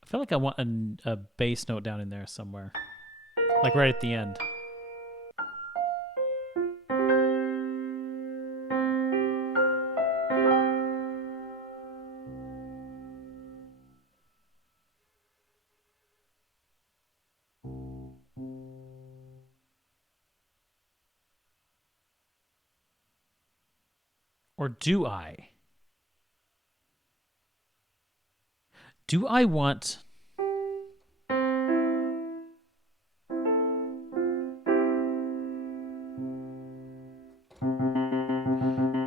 I feel like I want a bass note down in there somewhere. Like right at the end. Or do I? Do I want...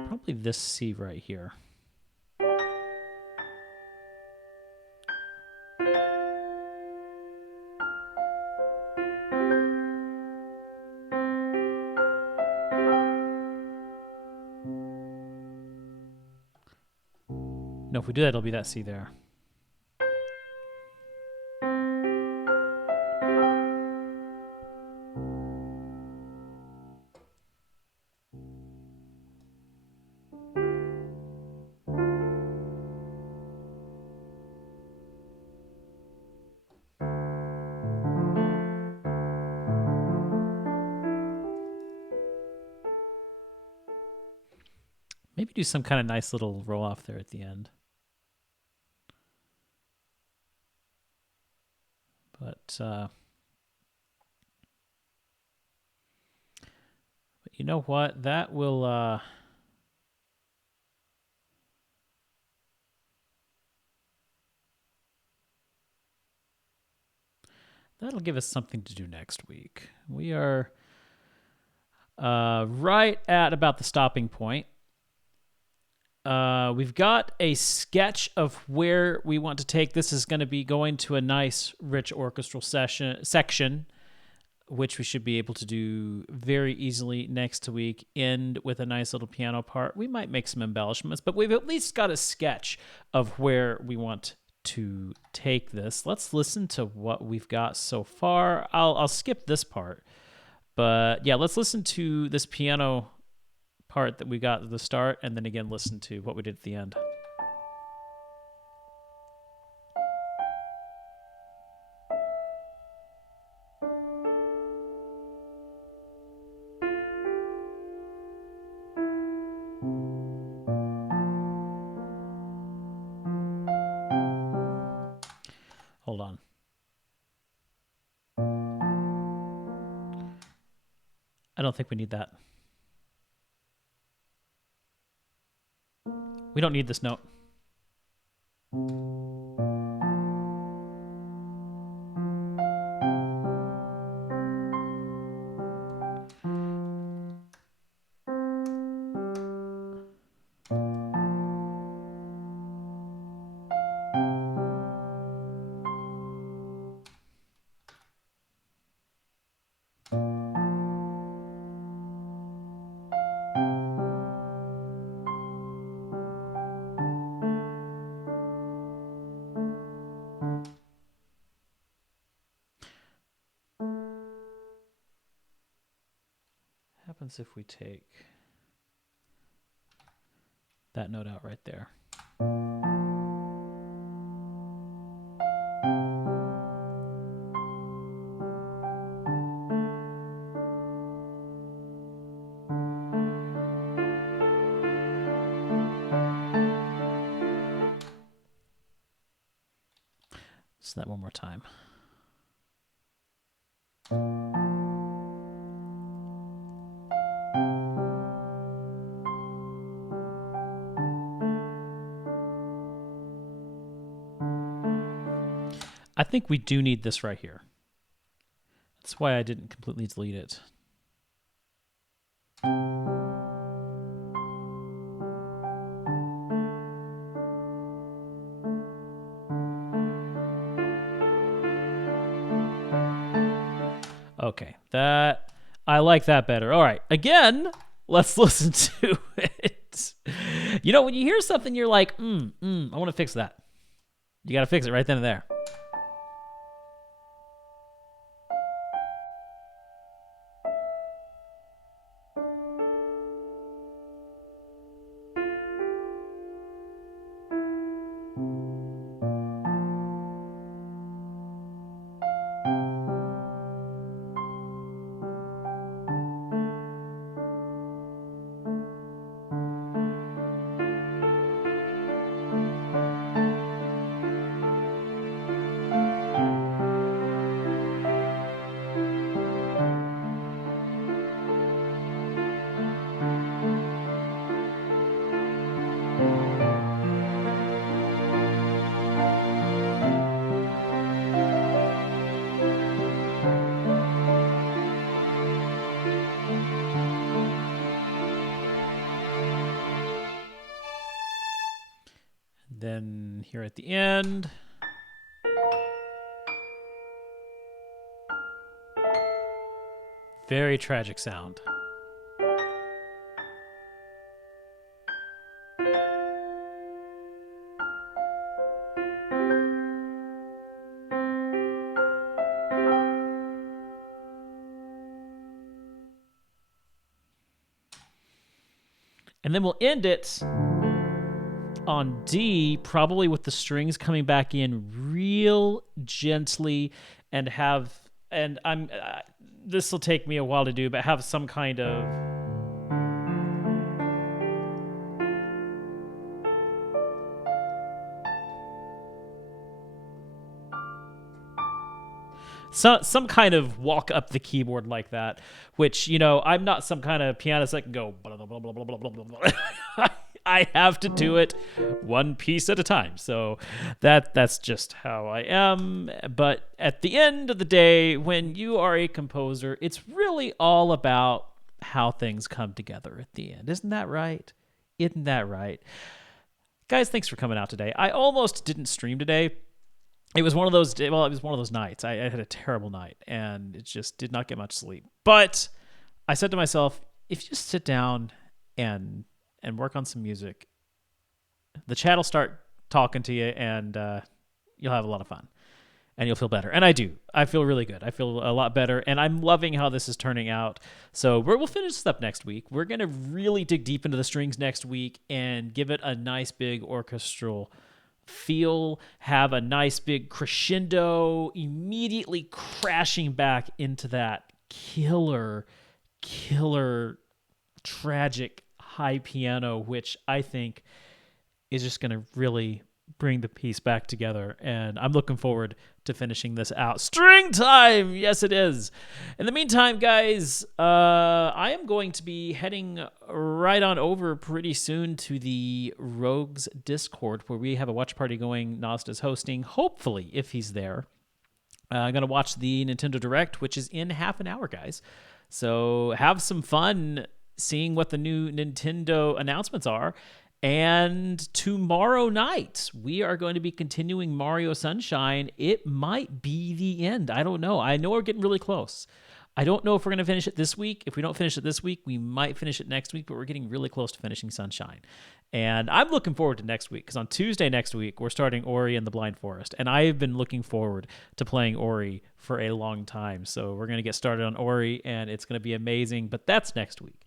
Probably this C right here. No, if we do that, it'll be that C there. Maybe do some kind of nice little roll off there at the end. But you know what? That will that'll give us something to do next week. We are right at about the stopping point. We've got a sketch of where we want to take. This is going to be going to a nice, rich orchestral section, which we should be able to do very easily next week. End with a nice little piano part. We might make some embellishments, but we've at least got a sketch of where we want to take this. Let's listen to what we've got so far. I'll skip this part, but yeah, let's listen to this piano part that we got at the start, and then again listen to what we did at the end. Hold on. I don't think we need that. We don't need this note. Happens if we take that note out right there. So that one more time. I think we do need this right here. That's why I didn't completely delete it. Okay, that I like that better. All right, again, let's listen to it. You know, when you hear something, you're like, I want to fix that. You got to fix it right then and there. then here at the end. Very tragic sound. And then we'll end it on D, probably with the strings coming back in real gently, and this will take me a while to do, but have some kind of some kind of walk up the keyboard like that, which, I'm not some kind of pianist that can go blah, blah, blah, blah, blah, blah, blah, blah. I have to do it one piece at a time. So that's just how I am. But at the end of the day, when you are a composer, it's really all about how things come together at the end. Isn't that right? Isn't that right? Guys, thanks for coming out today. I almost didn't stream today. It was one of those nights. I had a terrible night, and it just did not get much sleep. But I said to myself, if you just sit down and work on some music, the chat will start talking to you, and you'll have a lot of fun, and you'll feel better. And I do. I feel really good. I feel a lot better, and I'm loving how this is turning out. So we'll finish this up next week. We're going to really dig deep into the strings next week and give it a nice big orchestral feel, have a nice big crescendo, immediately crashing back into that killer, tragic high piano, which I think is just going to really bring the piece back together. And I'm looking forward to finishing this out. String time! Yes, it is. In the meantime, guys, I am going to be heading right on over pretty soon to the Rogues Discord, where we have a watch party going. Nasta is hosting, hopefully, if he's there. I'm going to watch the Nintendo Direct, which is in half an hour, guys. So have some fun seeing what the new Nintendo announcements are. And tomorrow night, we are going to be continuing Mario Sunshine. It might be the end. I don't know. I know we're getting really close. I don't know if we're going to finish it this week. If we don't finish it this week, we might finish it next week, but we're getting really close to finishing Sunshine. And I'm looking forward to next week, because on Tuesday next week, we're starting Ori and the Blind Forest. And I have been looking forward to playing Ori for a long time. So we're going to get started on Ori, and it's going to be amazing. But that's next week.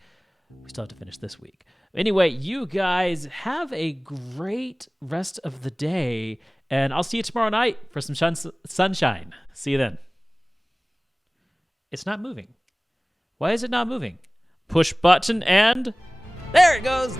We still have to finish this week. Anyway, you guys have a great rest of the day, and I'll see you tomorrow night for some sunshine. See you then. It's not moving. Why is it not moving? Push button and there it goes.